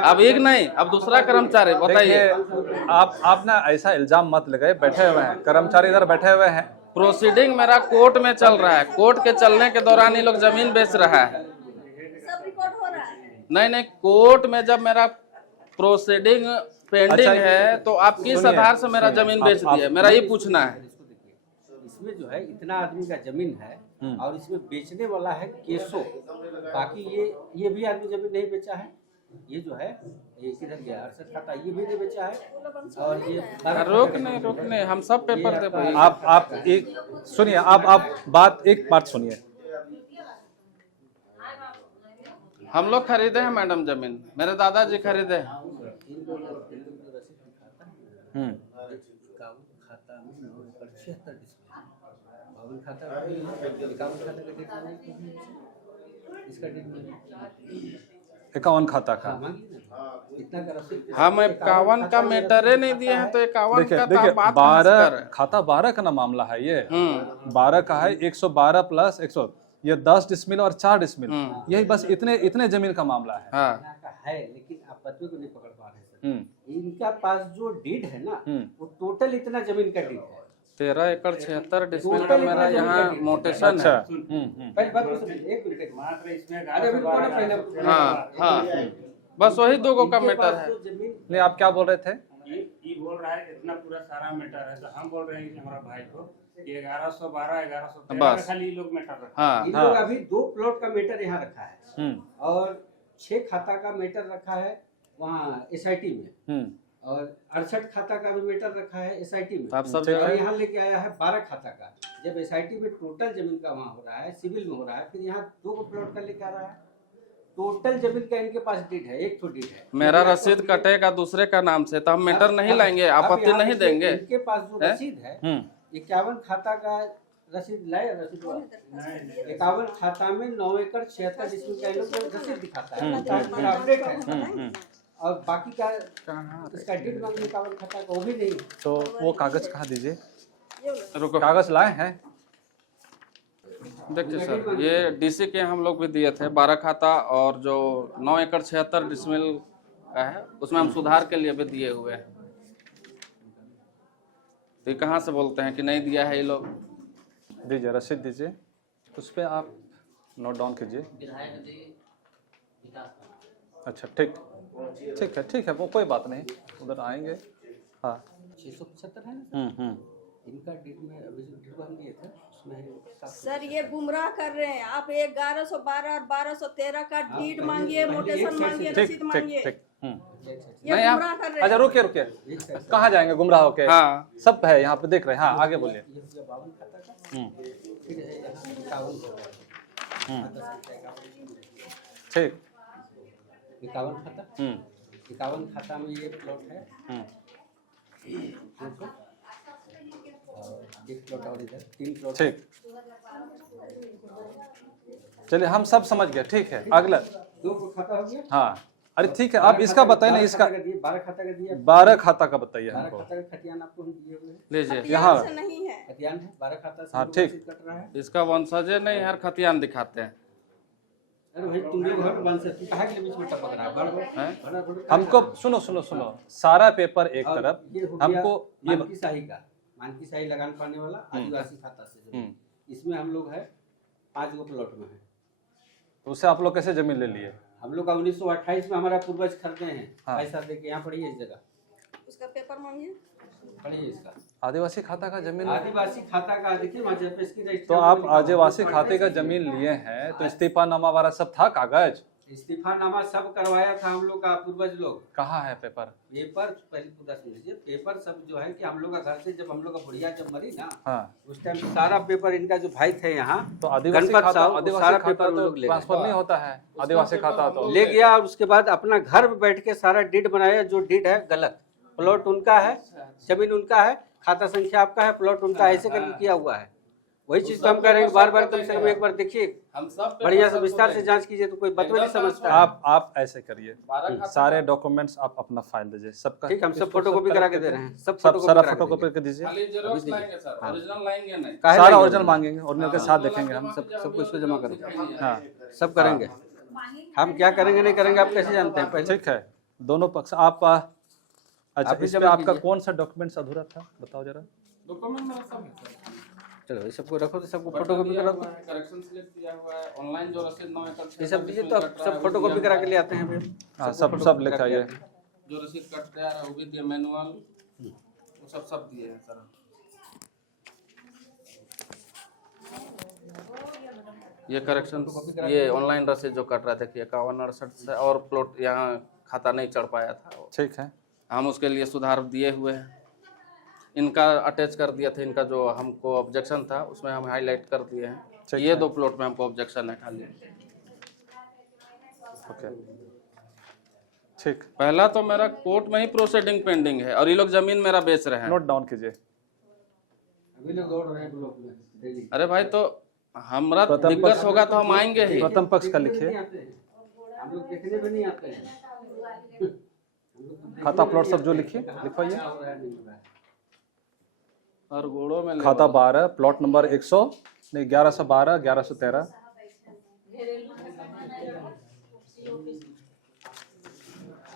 अब एक नहीं, अब दूसरा कर्मचारी बताइए। देखिए आप ना ऐसा इल्जाम मत लगाए, बैठे हुए हैं कर्मचारी, इधर बैठे हुए हैं। प्रोसीडिंग मेरा कोर्ट में चल रहा है। कोर्ट के चलने के दौरान ये लोग जमीन बेच रहा है। सब रिकॉर्ड हो रहा है। नहीं, कोर्ट में जब मेरा प्रोसीडिंग पेंडिंग है तो आप किस आधार से मेरा जमीन बेच दिया, मेरा ये पूछना है। इसमें जो है इतना आदमी का जमीन है और इसमें बेचने वाला है केसो। बाकी ये भी आदमी जमीन नहीं बेचा है। ये जो है ये किधर गया? 68 खाता ये भी नहीं बेचा है। और ये रोकने हम सब पेपर दे पाए। आप एक सुनिए, आप एक बात सुनिए। हम लोग खरीदे हैं मैडम जमीन, मेरे दादाजी खरीदे हैं। इसका 51 खाता का। मांगिए ना, इतना का रसीद। हम 51 का मीटर नहीं दिए हैं तो 51 देखिए का तो देखिए आप बात कहाँ से कर रहे 12 हैं? खाता 12 का ना मामला है ये। 12 हम्म। का है 112 प्लस 100, ये 10 डिसमिल और 4 डिसमिल, यही बस इतने इतने जमीन का मामला है। हाँ इतना का है, लेकिन आप पत्ते को नहीं पकड़ पा रहे सर। इनका पास जो डीड है ना, वो टोटल इतना जमीन का डीड है। 13 एकड़ 76 डिसमिल का टोटल मेरा इतना यहाँ जमीन का मोटेशन अच्छा। है। पहले बात को समझिए, एक मिनट। मात्र इसमें अरे अभी कौन है पहले? हाँ हाँ, बस वही 2 का इनके मीटर पास है। जो जमीन नहीं, आप क्या बोल रहे थे? ये बोल रहा है इतना पूरा सारा मीटर है, तो हम बोल रहे हैं कि हमारा भाई को कि 1112 1113 बस। खाली ये लोग मीटर रखा। हाँ इन लोग अभी 2 प्लॉट का मीटर यहाँ रखा है, हम्म और 6 खाता का मीटर रखा है वहाँ एसआईटी में, हम्म और 68 खाता का भी मीटर रखा है एसआईटी में। तो आप सब और जगह यहाँ लेके आया है 12 खाता का। जब एसआईटी में टोटल जमीन का वहाँ हो रहा है, सिविल में हो रहा है, फिर यहाँ 2 प्लॉट का लेके आ रहा है। टोटल जमीन का इनके पास डीड है, एक तो डीड है। मेरा रसीद कटेगा दूसरे का नाम से तो हम मीटर नहीं लाएंगे, आपत्ति नहीं देंगे। इनके पास जो रसीद है 51 खाता का रसीद लाए, रसीद 51 खाता में 9 एकड़ 76 डिसमिल का लोग रसीद दिखाता है, अपडेट है। और बाकी का इसका डीड मांग 51 खाता का वो भी नहीं। तो वो कागज कहाँ दीजिए, रुको, कागज लाए हैं? देखिए सर, ये डीसी के हम लोग भी दिए थे 12 खाता, और जो 9 एकड़ 76 डिसमिल का है उसमें हम सुधार के लिए भी दिए हुए हैं। तो ये कहाँ से बोलते हैं कि नहीं दिया है ये लोग? दीजिए रसीद दीजिए, उस पर आप नोट डाउन कीजिए। अच्छा ठीक है वो कोई बात नहीं, उधर आएंगे। हाँ 675 है ना इनका डीड में अभी जो डीड हम दिए थे उसमें सर ये गुमराह कर रहे हैं आप। 1112 और 1213 का डीड मांगिए, मोटेशन मांगिए, ठीक रसीद मांगिए। ठीक ये नहीं, आप- गुमराह कर रहे अच्छा हैं। रुकिए कहाँ जाएंगे गुमराह होके? हाँ सब है यहाँ पे देख रहे हैं। हाँ आगे बोलिए। ये हो गया 52 खाता का, फिर है यहाँ 51 ठीक 51 खाता, 51 खाता में ये प्लॉट है, और एक प्लॉट और इधर 3 प्लॉट। ठीक चलिए हम सब समझ गए, ठीक है। अगला 2 खाता हो गया। हाँ अरे ठीक है, आप इसका बताइए ना, इसका 12 खाता का दिया। 12 खाता का बताइए 12 हमको। खाता का खतियान आपको हम दिए हुए हैं। लीजिए, यहाँ से नहीं है। खतियान है 12 खाता से हाँ, लोग ठीक। रसीद कट रहा है। इसका वंशजे नहीं हर खतियान दिखाते हैं। अरे भाई तुम लोग हर बन से कहा के बीच में टपक रहा है? हमको सुनो सारा पेपर एक और तरफ, ये हो गया हमको ये मानकी शाही का, मानकी शाही लगान पाने वाला आदिवासी खाता से जमीन। इसमें हम लोग है 5 गो प्लॉट में है। तो उससे आप लोग कैसे जमीन ले लिए? हम लोग का 1928 में हमारा पूर्वज खरीदे हैं, हाँ। पैसा दे के। यहाँ पढ़िए इस जगह, उसका पेपर मांगिए। पढ़िए इसका आदिवासी खाता का जमीन। आदिवासी खाता का देखिए वहाँ जब इसकी रजिस्ट्री तो आप आदिवासी खाते का जमीन लिए हैं, तो इस्तीफानामा वाला सब था कागज? इस्तीफानामा सब करवाया था हम लोग का पूर्वज लोग। कहाँ है पेपर? पेपर पहले पूरा सुन लीजिए। पेपर सब जो है कि हम लोग का घर से जब हम लोग का बुढ़िया जब मरी ना, हाँ उस टाइम सारा पेपर इनका जो भाई थे यहाँ, तो आदिवासी गणपत खाता साहब, आदिवासी सारा खाता पेपर वो तो लोग ले गए। ट्रांसफर नहीं होता है। आदिवासी खाता तो ले गया, और उसके बाद अपना घर में बैठ के सारा डीड बनाया। जो डीड है गलत, प्लॉट उनका है, जमीन उनका है, खाता संख्या आपका है, प्लॉट उनका, ऐसे करके किया हुआ है। वही चीज तो हम कह रहे हैं, बार बार कम से कम एक बार देखिए, हम सब बढ़िया से विस्तार से जांच कीजिए, तो कोई बतवा नहीं समझता है। आप ऐसे करिए, सारे डॉक्यूमेंट्स आप अपना फाइल दीजिए सबका। ठीक, हम सब फोटोकॉपी करा के दे रहे हैं, सब सारा फोटोकॉपी फोटोकॉपी करा करके दीजिए। खाली जेरोक्स लाएंगे सर, ओरिजिनल लाएंगे नहीं। काहे सारा लाएंगे? ओरिजिनल मांगेंगे, ओरिजिनल के साथ देखेंगे हम। सबको इसको जमा करेंगे, हाँ सब करेंगे। हम क्या करेंगे नहीं करेंगे आप कैसे जानते हैं? पहले ठीक है, दोनों पक्ष आप अच्छा आप भी इस पे जमा आपका कीजिए। कौन सा डॉक्यूमेंट्स अधूरा था बताओ जरा। डॉक्यूमेंट मेरा सब है। चलो ये सबको रखो, तो सबको फोटोकॉपी करा दो। करेक्शन स्लिप दिया हुआ है, ऑनलाइन जो रसीद 9 एकड़ ये सब दीजिए, तो आप सब फोटोकॉपी करा के ले आते हैं भैया। हाँ सबको सब photocopy लेके करा के आइए। आते हैं। जो रसीद कट तैयार है वो भी दिया, मैनुअल वो सब दिए हैं सर। ये करेक्शन, ये ऑनलाइन रसीद जो कट रहा था कि 5168 से, और प्लॉट यहाँ खाता नहीं चढ़ पाया था, ठीक है, हम उसके लिए सुधार दिए हुए हैं। इनका अटैच कर दिया था, इनका जो हमको ऑब्जेक्शन था उसमें हम हाईलाइट कर दिए हैं। ठीक ये है। 2 प्लॉट में हमको ऑब्जेक्शन है खाली। ओके ठीक, पहला तो मेरा कोर्ट में ही प्रोसीडिंग पेंडिंग है, और ये लोग जमीन मेरा बेच रहे हैं। नोट डाउन कीजिए। अभी लोग दौड़ रहे हैं ब्लॉक में डेली। अरे भाई, तो हमारा प्रथम दिक्कत पक्ष- होगा तो हम आएंगे ही। प्रथम पक्ष का लिखिए। हम लोग देखने भी नहीं आते हैं। खाता प्लॉट सब जो लिखिए, लिखवाइए। और घोड़ों में खाता 12 प्लॉट नंबर 100 नहीं 1112 1113।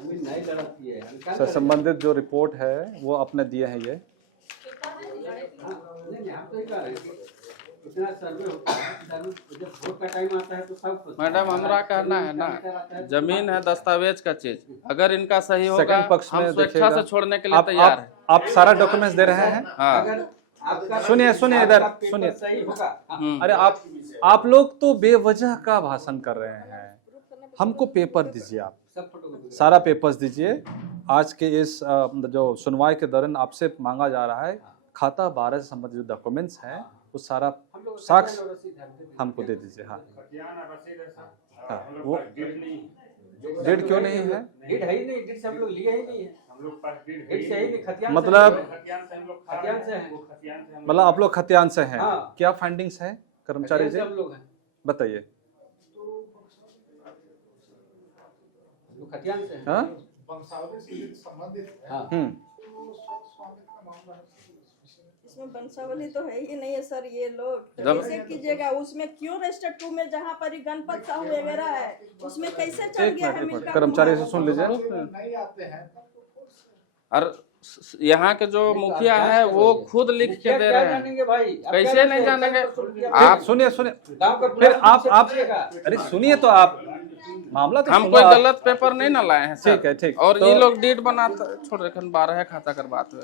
नहीं लड़ती है सर संबंधित जो रिपोर्ट है वो आपने दिए हैं ये। इतना सर्वे होता है, जब वोट का टाइम आता है तो सब मैडम हमारा कहना है ना, जमीन है दस्तावेज का चीज, अगर इनका सही होगा सेकंड पक्ष में हम स्वेच्छा देखिएगा। से छोड़ने के लिए तैयार है। आप सारा डॉक्यूमेंट्स दे रहे हैं। हाँ अगर आपका सुनिए सुनिए इधर आपका पेपर सुनिए। सही होगा। अरे आप लोग तो बेवजह का भाषण कर रहे हैं। हमको पेपर दीजिए, आप सब फोटो सारा पेपर्स दीजिए। आज के इस जो सुनवाई के दौरान आपसे मांगा जा रहा है खाता 12 से संबंधित जो डॉक्यूमेंट्स हैं वो सारा साक्ष्य हमको दे दीजिए। हाँ हाँ वो डेट क्यों नहीं है? डेट है ही नहीं, डेट से हम लोग लिए ही नहीं है। हम लोग पास डेट डेट से ही नहीं, खतियान मतलब खतियान से हम लोग खतियान से हैं। खतियान से हम मतलब आप लोग खतियान से हैं। हाँ। क्या फाइंडिंग्स है कर्मचारी खतियान से जी, हम लोग हैं। बताइए। लोग खतियान से हैं। हाँ वंशावली से संबंधित है। हाँ। तो स्वामित्व का मामला है। इसमें वंशावली तो है ही नहीं है सर। ये लोग तो जब- कैसे कीजिएगा? उसमें क्यों रजिस्टर 2 में जहाँ पर ही गणपत साहू वगैरह है उसमें कैसे चल एक गया है? मिनट मिल्का कर्मचारी कुमार? से सुन लीजिए। नहीं आते हैं तब तो कोर्ट से और यहाँ के जो मुखिया है वो खुद लिख के मुखिया दे क्या रहे हैं। जानेंगे भाई? आप कैसे क्या नहीं जानते हैं? जानेंगे? आप आप सुनिए सुनिए गांव का फिर पुलिस से आप पूछिएगा। अरे सुनिए तो आप मामला तो हम सुनो कोई आप। गलत पेपर नहीं ना लाए हैं सर। ठीक है, ठीक। और तो- ये लोग डेट बनाते छोड़ रखे 12 खाता कर बात हुए।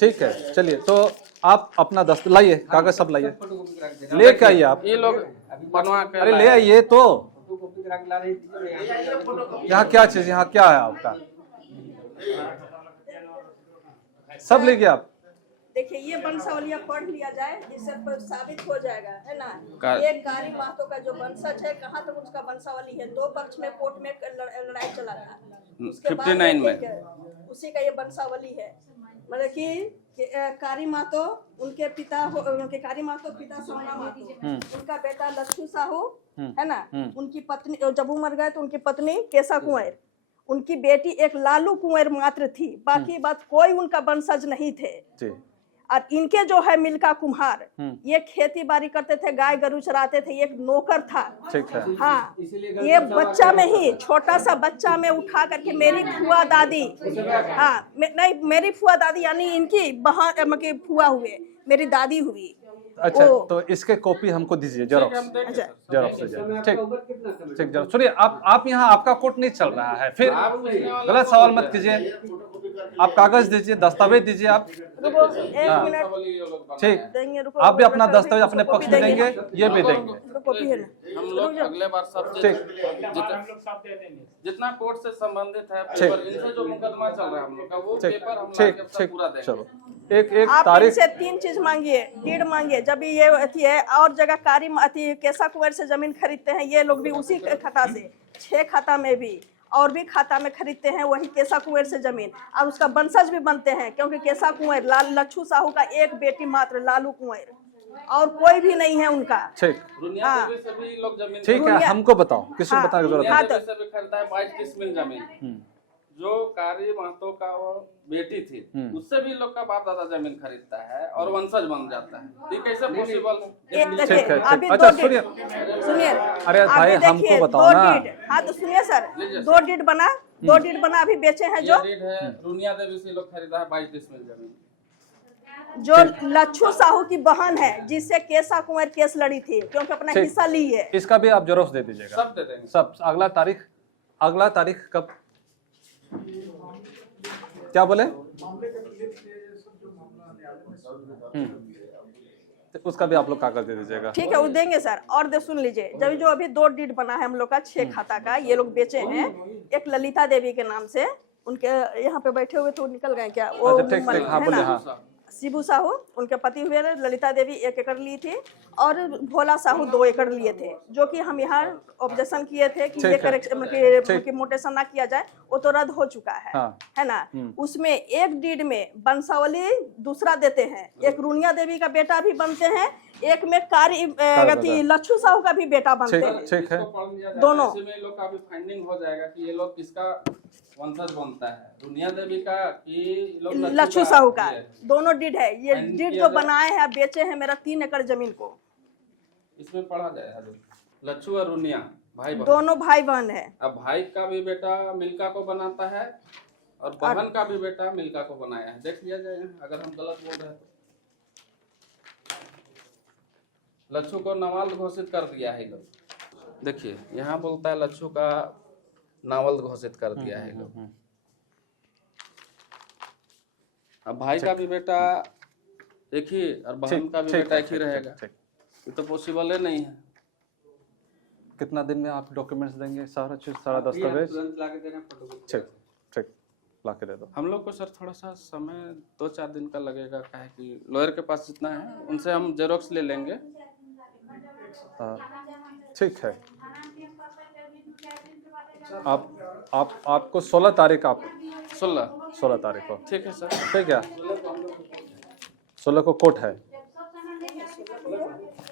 ठीक है चलिए, तो आप अपना दस्त लाइए, कागज सब लाइए, फोटोकॉपी करा के देना। लेके आइए आप। ये लोग बनवा के अरे ले लाए। आइए तो। फोटोकॉपी करा के ला रही थी। यहाँ क्या चीज, यहाँ क्या है आपका? सब ले गए आप। देखिए ये वंशावलियाँ पढ़ लिया जाए, जिससे पर साबित हो जाएगा, है ना? का- ये कारी महतो का जो वंशज है, कहाँ तक उसका वंशावली है। 2 पक्ष में कोर्ट में लड़ाई चला था। उसके बाद 59 में उसी का ये वंशावली है। मतलब कि कारी महतो उनके पिता उनके कारी महतो पिता सोना महतो, उनका बेटा लच्छू साहू, है ना? उनकी पत्नी जब वो मर गए तो उनकी पत्नी केसा कुंवर, उनकी बेटी एक लालू कुंवर मात्र थी। बाकी बात कोई उनका वंशज नहीं थे। जी और इनके जो है मिल्का कुम्हार, ये खेती बाड़ी करते थे, गाय गरू चराते थे। एक नौकर था। ठीक है। हाँ, इसीलिए ये बच्चा में ही छोटा सा बच्चा में उठा करके मेरी फुआ दादी, हाँ नहीं मेरी फुआ दादी यानी इनकी बहन मतलब फुआ हुए, मेरी दादी हुई। अच्छा ओ। तो इसके कॉपी हमको दीजिए, जेरोक्स अच्छा जेरोक्स दीजिए। ठीक उम्र कितना कम है? ठीक जरूर। सुनिए आप यहाँ आपका कोर्ट नहीं चल रहा है, फिर आप पूछने वाला गलत तो सवाल मत कीजिए। आप कागज दीजिए, दस्तावेज दीजिए आप। रुको, एक हाँ। मिनट वंशावली ये लोग बनाए ठीक। हैं। देंगे। रुको, आप भी अपना रुको, दस्तावेज अपने कॉपी पक्ष में देंगे, ये भी देंगे। रुको, कॉपी है ना। हम लोग अगले बार सब ठीक। हम लोग सब दे देंगे। जितना कोर्ट से संबंधित है ठीक। पेपर, इनसे जो मुकदमा चल रहा है हम लोग का, वो ठीक पेपर हम ठीक लाके ठीक पूरा देंगे। चलो एक आप तारीख। इनसे 3 चीज मांगिए, डीड मांगिए। जब ये अथी है और जगह कारी अथी केसा कुंवर से जमीन खरीदते हैं ये लोग भी उसी के खाता से, 6 खाता में भी और भी खाता में खरीदते हैं वही केसा कुंवर से जमीन, और उसका वंशज भी बनते हैं। क्योंकि केसा कुंवर लच्छू साहू का एक बेटी मात्र लालू कुंवर, और कोई भी नहीं है उनका। ठीक दुनिया हाँ। देवी से भी लोग जमीन ठीक है, दुनिया- हमको बताओ किसको हाँ। बताने की जरूरत दुनिया है? हाँ, तो- देवी से भी खरीदा है 22 किस्मिल जमीन। जो कारी महतो का वो बेटी थी, उससे भी लोग का बाप दादा जमीन खरीदता है और वंशज बन जाता है। ये कैसे पॉसिबल है? एक ठीक देखिए, है, अभी ठीक। अच्छा 2 सुनिए, सुनिए। अरे अभी भाई देखिए, हमको बताओ 2 ना। डीड। हाँ तो सुनिए सर, 2 डीड बना, 2 डीड बना अभी बेचे हैं जो ये डेट है दुनिया देवी से लोग खरीदा है 22 किस्मिल जमीन। जो लच्छू साहू की बहन है जिससे केसा कुंवर केस लड़ी थी, क्योंकि अपना ठीक। हिस्सा ली है। इसका भी आप जेरोक्स दे दीजिएगा। सब दे देंगे। सब अगला तारीख कब? क्या बोले? तो उसका भी आप लोग कागज दे दीजिएगा। ठीक है, वो देंगे सर। और सुन लीजिए, जब जो अभी 2 डीड बना है हम लोग का 6 खाता का, ये लोग बेचे हैं। एक ललिता देवी के नाम से, उनके यहाँ पे बैठे हुए तो निकल गए क्या वो अच्छा, ठीक, मन- ठीक, हाँ, है बोलिए, ना? हाँ। शिबू साहू, उनके पति हुए ललिता देवी 1 एकड़ ली थी और भोला साहू 2 एकड़ लिए थे, जो कि हम यहाँ ऑब्जेक्शन किए थे कि ये करेक्शन मोटेशन ना किया जाए, वो तो रद्द हो चुका है, हाँ। है ना। उसमें एक डीड में बंसावली दूसरा देते हैं, एक रुनिया देवी का बेटा भी बनते हैं, एक में लच्छू साहू का भी बेटा बनते हैं। ठीक है, दोनों। इसमें लोग का भी फाइंडिंग हो जाएगा कि ये लोग किसका वंशज बनता है, रुनिया देवी का कि लोग लच्छू साहू का, ये दोनों डीड है। ये फाइंड डीड किया जो जाए। बनाए हैं बेचे हैं मेरा 3 एकड़ जमीन को। इसमें पढ़ा जाएगा लच्छू और रुनिया भाई बहन। दोनों भाई बहन है। अब भाई का भी बेटा मिल्का को बनाता है और बहन का भी बेटा मिल्का को बनाया है। देख लिया जाए अगर हम गलत बोल रहे हैं तो। लच्छू को नावल्द घोषित कर दिया है लोग। देखिए यहाँ बोलता है लच्छू का नावल्द घोषित कर दिया है लोग। अब भाई का भी बेटा एक ही और बहन का भी बेटा एक ही रहेगा। ये तो पॉसिबल ही नहीं है। कितना दिन में आप डॉक्यूमेंट्स देंगे? सारा चीज, सारा दस्तावेज? तुरंत ला के देना फोटो। ठीक ठीक, ला के दे दो। हम लोग को सर थोड़ा सा समय 2-4 दिन का लगेगा, क्या है कि लॉयर के पास जितना है उनसे हम जेरोक्स ले लेंगे। ठीक है, आपको 16 तारीख, आप 16 तारीख को, ठीक है सर। ठीक है, 16 को कोर्ट है।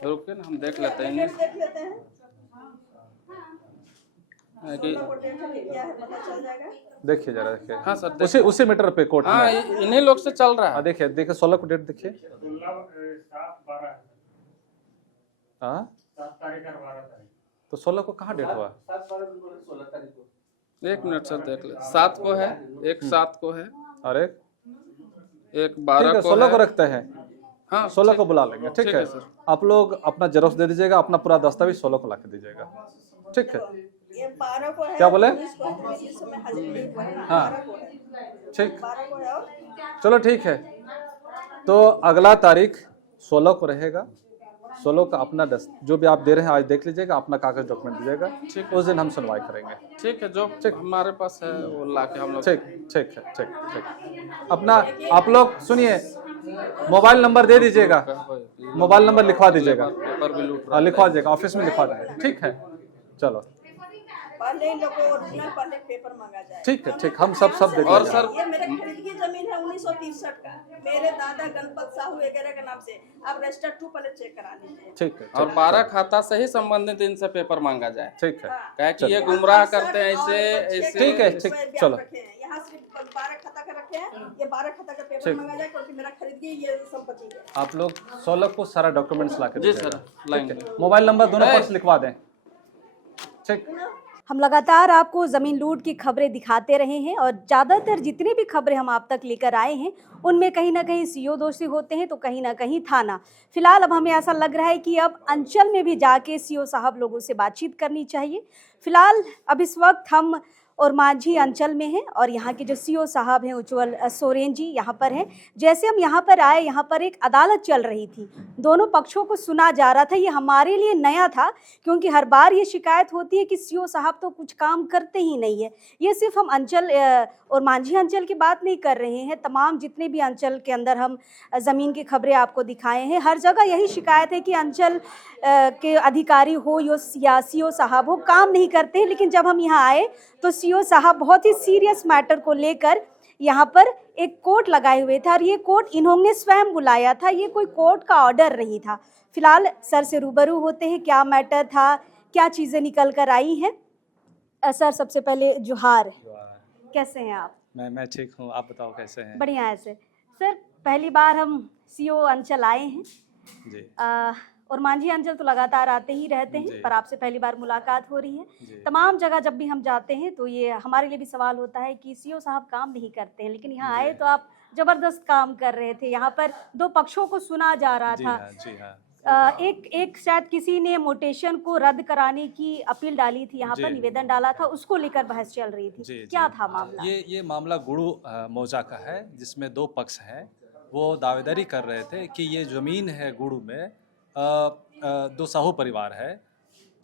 रुकिए ना, हम देख लेते हैं देख लेते हैं, कि पता चल जाएगा। देखिए जरा, देखिए। हाँ सर, उसी मीटर पे कोर्ट हाँ में। इन्हीं लोग से चल रहा है। देखिए 16 को डेट देखिए। 7/12 हाँ, 7 तारीख और 12 तारीख। तो 16 को कहाँ डेट हुआ? 16 तारीख को। 1 मिनट सर देख ले। 7 को है, एक 7 को है और एक 12 को 16 को है। रखते हैं। हाँ 16 को बुला लेंगे। ठीक है सर। आप लोग अपना जेरोक्स दे दीजिएगा, अपना पूरा दस्तावेज 16 को ला के दीजिएगा। ठीक है, ये 12 को है। क्या बोले? 19 को है, इस समय हाजिरी नहीं हुआ है ना, हाँ। 12 को है। ठीक, 12 को है और चलो ठीक है। तो अगला तारीख 16 को रहेगा। 16 का अपना जो भी आप दे रहे हैं आज देख लीजिएगा, अपना कागज डॉक्यूमेंट दीजिएगा। उस दिन हम सुनवाई करेंगे। ठीक है, जो हमारे पास है वो ला के हम लोग। ठीक ठीक है, ठीक ठीक। अपना आप लोग सुनिए, मोबाइल नंबर दे दीजिएगा, मोबाइल नंबर लिखवा दीजिएगा। पेपर भी लूट हाँ, लिखवा दीजिएगा, ऑफिस में लिखवा दीजिएगा। ठीक है, चलो पहले इन लोगों को ओरिजिनल पहले पेपर मांगा जाए। ठीक है, ठीक, हम सब दे और देंगे। सर ये मेरे खरीद की जमीन है 1963 का, मेरे दादा गणपत साहू वगैरह के नाम से। आप रजिस्टर 2 पहले चेक करा लीजिए। ठीक है, और 12 खाता से ही संबंधित इनसे पेपर मांगा जाए। ठीक है, क्या कि ये गुमराह करते हैं ऐसे। ठीक है, ठीक, चलो। यहाँ सिर्फ 12 खाता का रखे हैं, ये 12 खाता का पेपर मांगा जाए क्योंकि मेरा खरीद की ये संपत्ति है। आप लोग 16 को सारा डॉक्यूमेंट्स ला के जी दीजिएगा। सर, लाएंगे। मोबाइल नंबर दोनों पक्ष लिखवा दें। ठीक, हम लगातार आपको ज़मीन लूट की खबरें दिखाते रहे हैं और ज़्यादातर जितनी भी खबरें हम आप तक लेकर आए हैं उनमें कहीं ना कहीं सीओ दोषी होते हैं तो कहीं ना कहीं थाना। फिलहाल अब हमें ऐसा लग रहा है कि अब अंचल में भी जाके सीओ साहब लोगों से बातचीत करनी चाहिए। फिलहाल अब इस वक्त हम और माझी अंचल में हैं और यहाँ के जो सीओ साहब हैं उज्जवल सोरेन जी यहाँ पर हैं। जैसे हम यहाँ पर आए, यहाँ पर एक अदालत चल रही थी, दोनों पक्षों को सुना जा रहा था। ये हमारे लिए नया था क्योंकि हर बार ये शिकायत होती है कि सीओ साहब तो कुछ काम करते ही नहीं है। ये सिर्फ हम अंचल और माझी अंचल की बात नहीं कर रहे हैं, तमाम जितने भी अंचल के अंदर हम ज़मीन की खबरें आपको दिखाए हैं, हर जगह यही शिकायत है कि अंचल के अधिकारी हो या सीओ साहब हो, काम नहीं करते हैं। लेकिन जब हम यहाँ आए तो सीओ साहब बहुत ही सीरियस मैटर को लेकर यहाँ पर एक कोर्ट लगाए हुए थे और ये कोर्ट इन्होंने स्वयं बुलाया था, ये कोई कोर्ट का ऑर्डर नहीं था। फिलहाल सर से रूबरू होते हैं, क्या मैटर था, क्या चीज़ें निकल कर आई हैं। सर सबसे पहले जोहार, कैसे हैं आप? मैं ठीक हूँ, आप बताओ कैसे हैं? बढ़िया है सर। पहली बार हम सीओ अंचल आए हैं जी। और मांझी अंचल तो लगातार आते ही रहते हैं, पर आपसे पहली बार मुलाकात हो रही है। तमाम जगह जब भी हम जाते हैं तो ये हमारे लिए भी सवाल होता है कि सीओ साहब काम नहीं करते हैं, लेकिन यहाँ आए तो आप ज़बरदस्त काम कर रहे थे। यहाँ पर दो पक्षों को सुना जा रहा था। जी हाँ। एक शायद किसी ने मोटेशन को रद्द कराने की अपील डाली थी, यहाँ पर निवेदन डाला था, उसको लेकर बहस चल रही थी। क्या था मामला? ये मामला गुड़ू मौजा का है, जिसमें दो पक्ष हैं। वो दावेदारी कर रहे थे कि ये ज़मीन है गुड़ू में, दो साहू परिवार है,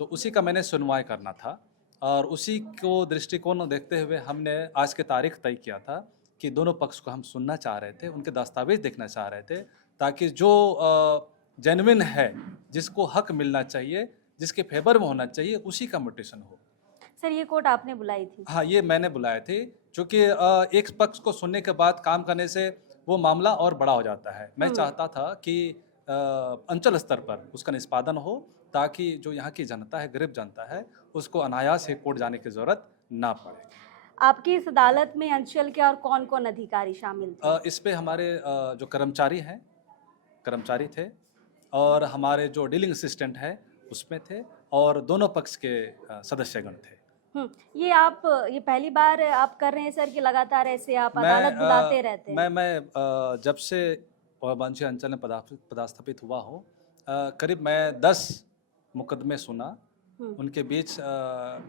तो उसी का मैंने सुनवाई करना था और उसी को दृष्टिकोण देखते हुए हमने आज की तारीख तय किया था कि दोनों पक्ष को हम सुनना चाह रहे थे, उनके दस्तावेज देखना चाह रहे थे, ताकि जो जेन्युइन है, जिसको हक मिलना चाहिए, जिसके फेवर में होना चाहिए, उसी का म्यूटेशन हो। सर ये कोर्ट आपने बुलाई थी? हाँ, ये मैंने बुलाए थे, क्योंकि एक पक्ष को सुनने के बाद काम करने से वो मामला और बड़ा हो जाता है। मैं चाहता था कि अंचल स्तर पर उसका निष्पादन हो, ताकि जो यहाँ की जनता है, गरीब जनता है, उसको अनायास ही कोर्ट जाने की ज़रूरत ना पड़े। आपकी इस अदालत में अंचल के और कौन कौन अधिकारी शामिल थे? इस पे हमारे जो कर्मचारी थे, और हमारे जो डीलिंग असिस्टेंट है उसमें थे, और दोनों पक्ष के सदस्यगण थे। ये पहली बार आप कर रहे हैं सर कि लगातार ऐसे आप अदालत बुलाते रहते हैं? मैं जब से वाराणसी अंचल में पदस्थापित हुआ हूँ, करीब मैं 10 मुकदमे सुना। उनके बीच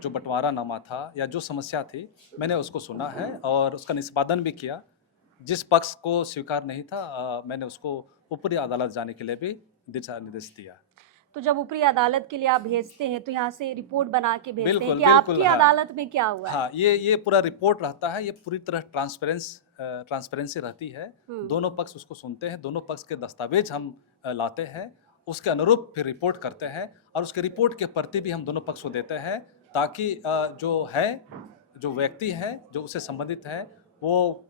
जो बंटवारानामा था या जो समस्या थी, मैंने उसको सुना है और उसका निष्पादन भी किया। जिस पक्ष को स्वीकार नहीं था, मैंने उसको ऊपरी अदालत जाने के लिए भी दिशा निर्देश दिया। तो जब ऊपरी अदालत के लिए आप भेजते हैं तो यहाँ से रिपोर्ट बना के भेजते हैं कि बिल्कुल, आपकी हाँ। अदालत में क्या हुआ? हाँ, ये पूरा रिपोर्ट रहता है, ये पूरी तरह ट्रांसपेरेंसी रहती है। दोनों पक्ष उसको सुनते हैं, दोनों पक्ष के दस्तावेज हम लाते हैं, उसके अनुरूप फिर रिपोर्ट करते हैं, और उसके रिपोर्ट के प्रति भी हम दोनों पक्ष को देते हैं, ताकि जो व्यक्ति है, जो उससे संबंधित है, वो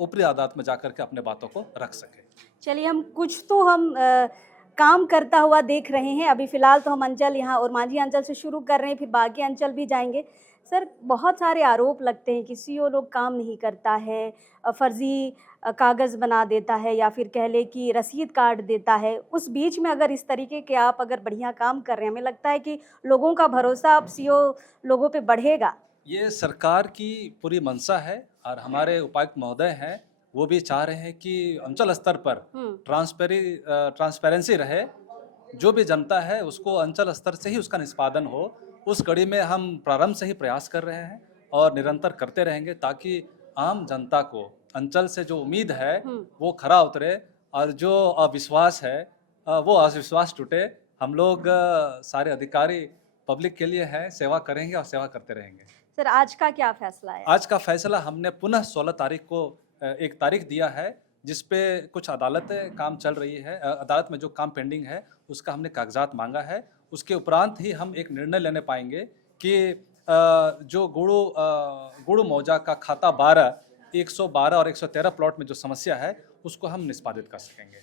ऊपरी अदालत में जाकर के अपने बातों को रख सके। चलिए, हम काम करता हुआ देख रहे हैं। अभी फ़िलहाल तो हम अंचल यहाँ और मांझी अंचल से शुरू कर रहे हैं, फिर बाकी अंचल भी जाएंगे। सर, बहुत सारे आरोप लगते हैं कि सीओ लोग काम नहीं करता है, फर्जी कागज़ बना देता है, या फिर कह ले कि रसीद काट देता है। उस बीच में अगर इस तरीके के आप अगर बढ़िया काम कर रहे हैं, हमें लगता है कि लोगों का भरोसा अब सीओ लोगों पे बढ़ेगा। ये सरकार की पूरी मंशा है, और हमारे उपायुक्त महोदय हैं, वो भी चाह रहे हैं कि अंचल स्तर पर ट्रांसपेरेंसी रहे। जो भी जनता है उसको अंचल स्तर से ही उसका निष्पादन हो। उस कड़ी में हम प्रारंभ से ही प्रयास कर रहे हैं और निरंतर करते रहेंगे, ताकि आम जनता को अंचल से जो उम्मीद है वो खरा उतरे, और जो अविश्वास है वो अविश्वास टूटे। हम लोग सारे अधिकारी पब्लिक के लिए हैं, सेवा करेंगे और सेवा करते रहेंगे। सर, आज का क्या फैसला है? आज का फैसला हमने पुनः 16 तारीख को एक तारीख दिया है, जिसपे कुछ अदालतें काम चल रही है। अदालत में जो काम पेंडिंग है उसका हमने कागजात मांगा है। उसके उपरांत ही हम एक निर्णय लेने पाएंगे कि जो गुड़ू मौजा का खाता 112 और 113 प्लॉट में जो समस्या है उसको हम निष्पादित कर सकेंगे।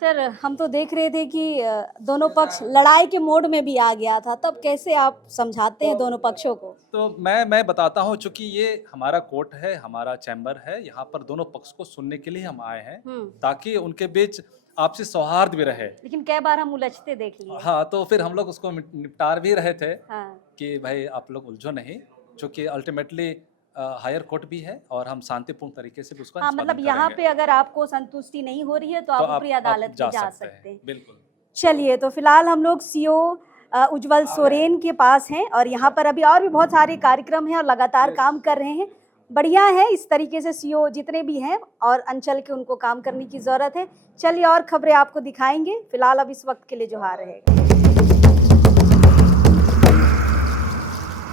सर, हम तो देख रहे थे कि दोनों पक्ष लड़ाई के मोड में भी आ गया था, तब कैसे आप समझाते हैं दोनों पक्षों को? तो मैं बताता हूं, चूंकि ये हमारा कोर्ट है, हमारा चैम्बर है, यहाँ पर दोनों पक्ष को सुनने के लिए हम आए हैं, ताकि उनके बीच आपसी सौहार्द भी रहे। लेकिन कई बार हम उलझते देख लिए। हाँ, तो फिर हम लोग उसको निपटार भी रहे थे। हाँ। कि भाई आप लोग उलझो नहीं, चूंकि अल्टीमेटली हायर कोर्ट भी है, और हम शांतिपूर्ण तरीके से भी उसका मतलब यहाँ पे अगर आपको संतुष्टि नहीं हो रही है तो आप ऊपरी अदालत में जा सकते हैं। बिल्कुल। चलिए, तो फिलहाल हम लोग सीओ उज्जवल सोरेन के पास हैं, और यहाँ पर अभी और भी बहुत सारे कार्यक्रम हैं और लगातार काम कर रहे हैं। बढ़िया है, इस तरीके से सीओ जितने भी हैं और अंचल के, उनको काम करने की ज़रूरत है। चलिए, और खबरें आपको दिखाएंगे। फिलहाल अब इस वक्त के लिए जोहार रहेगा।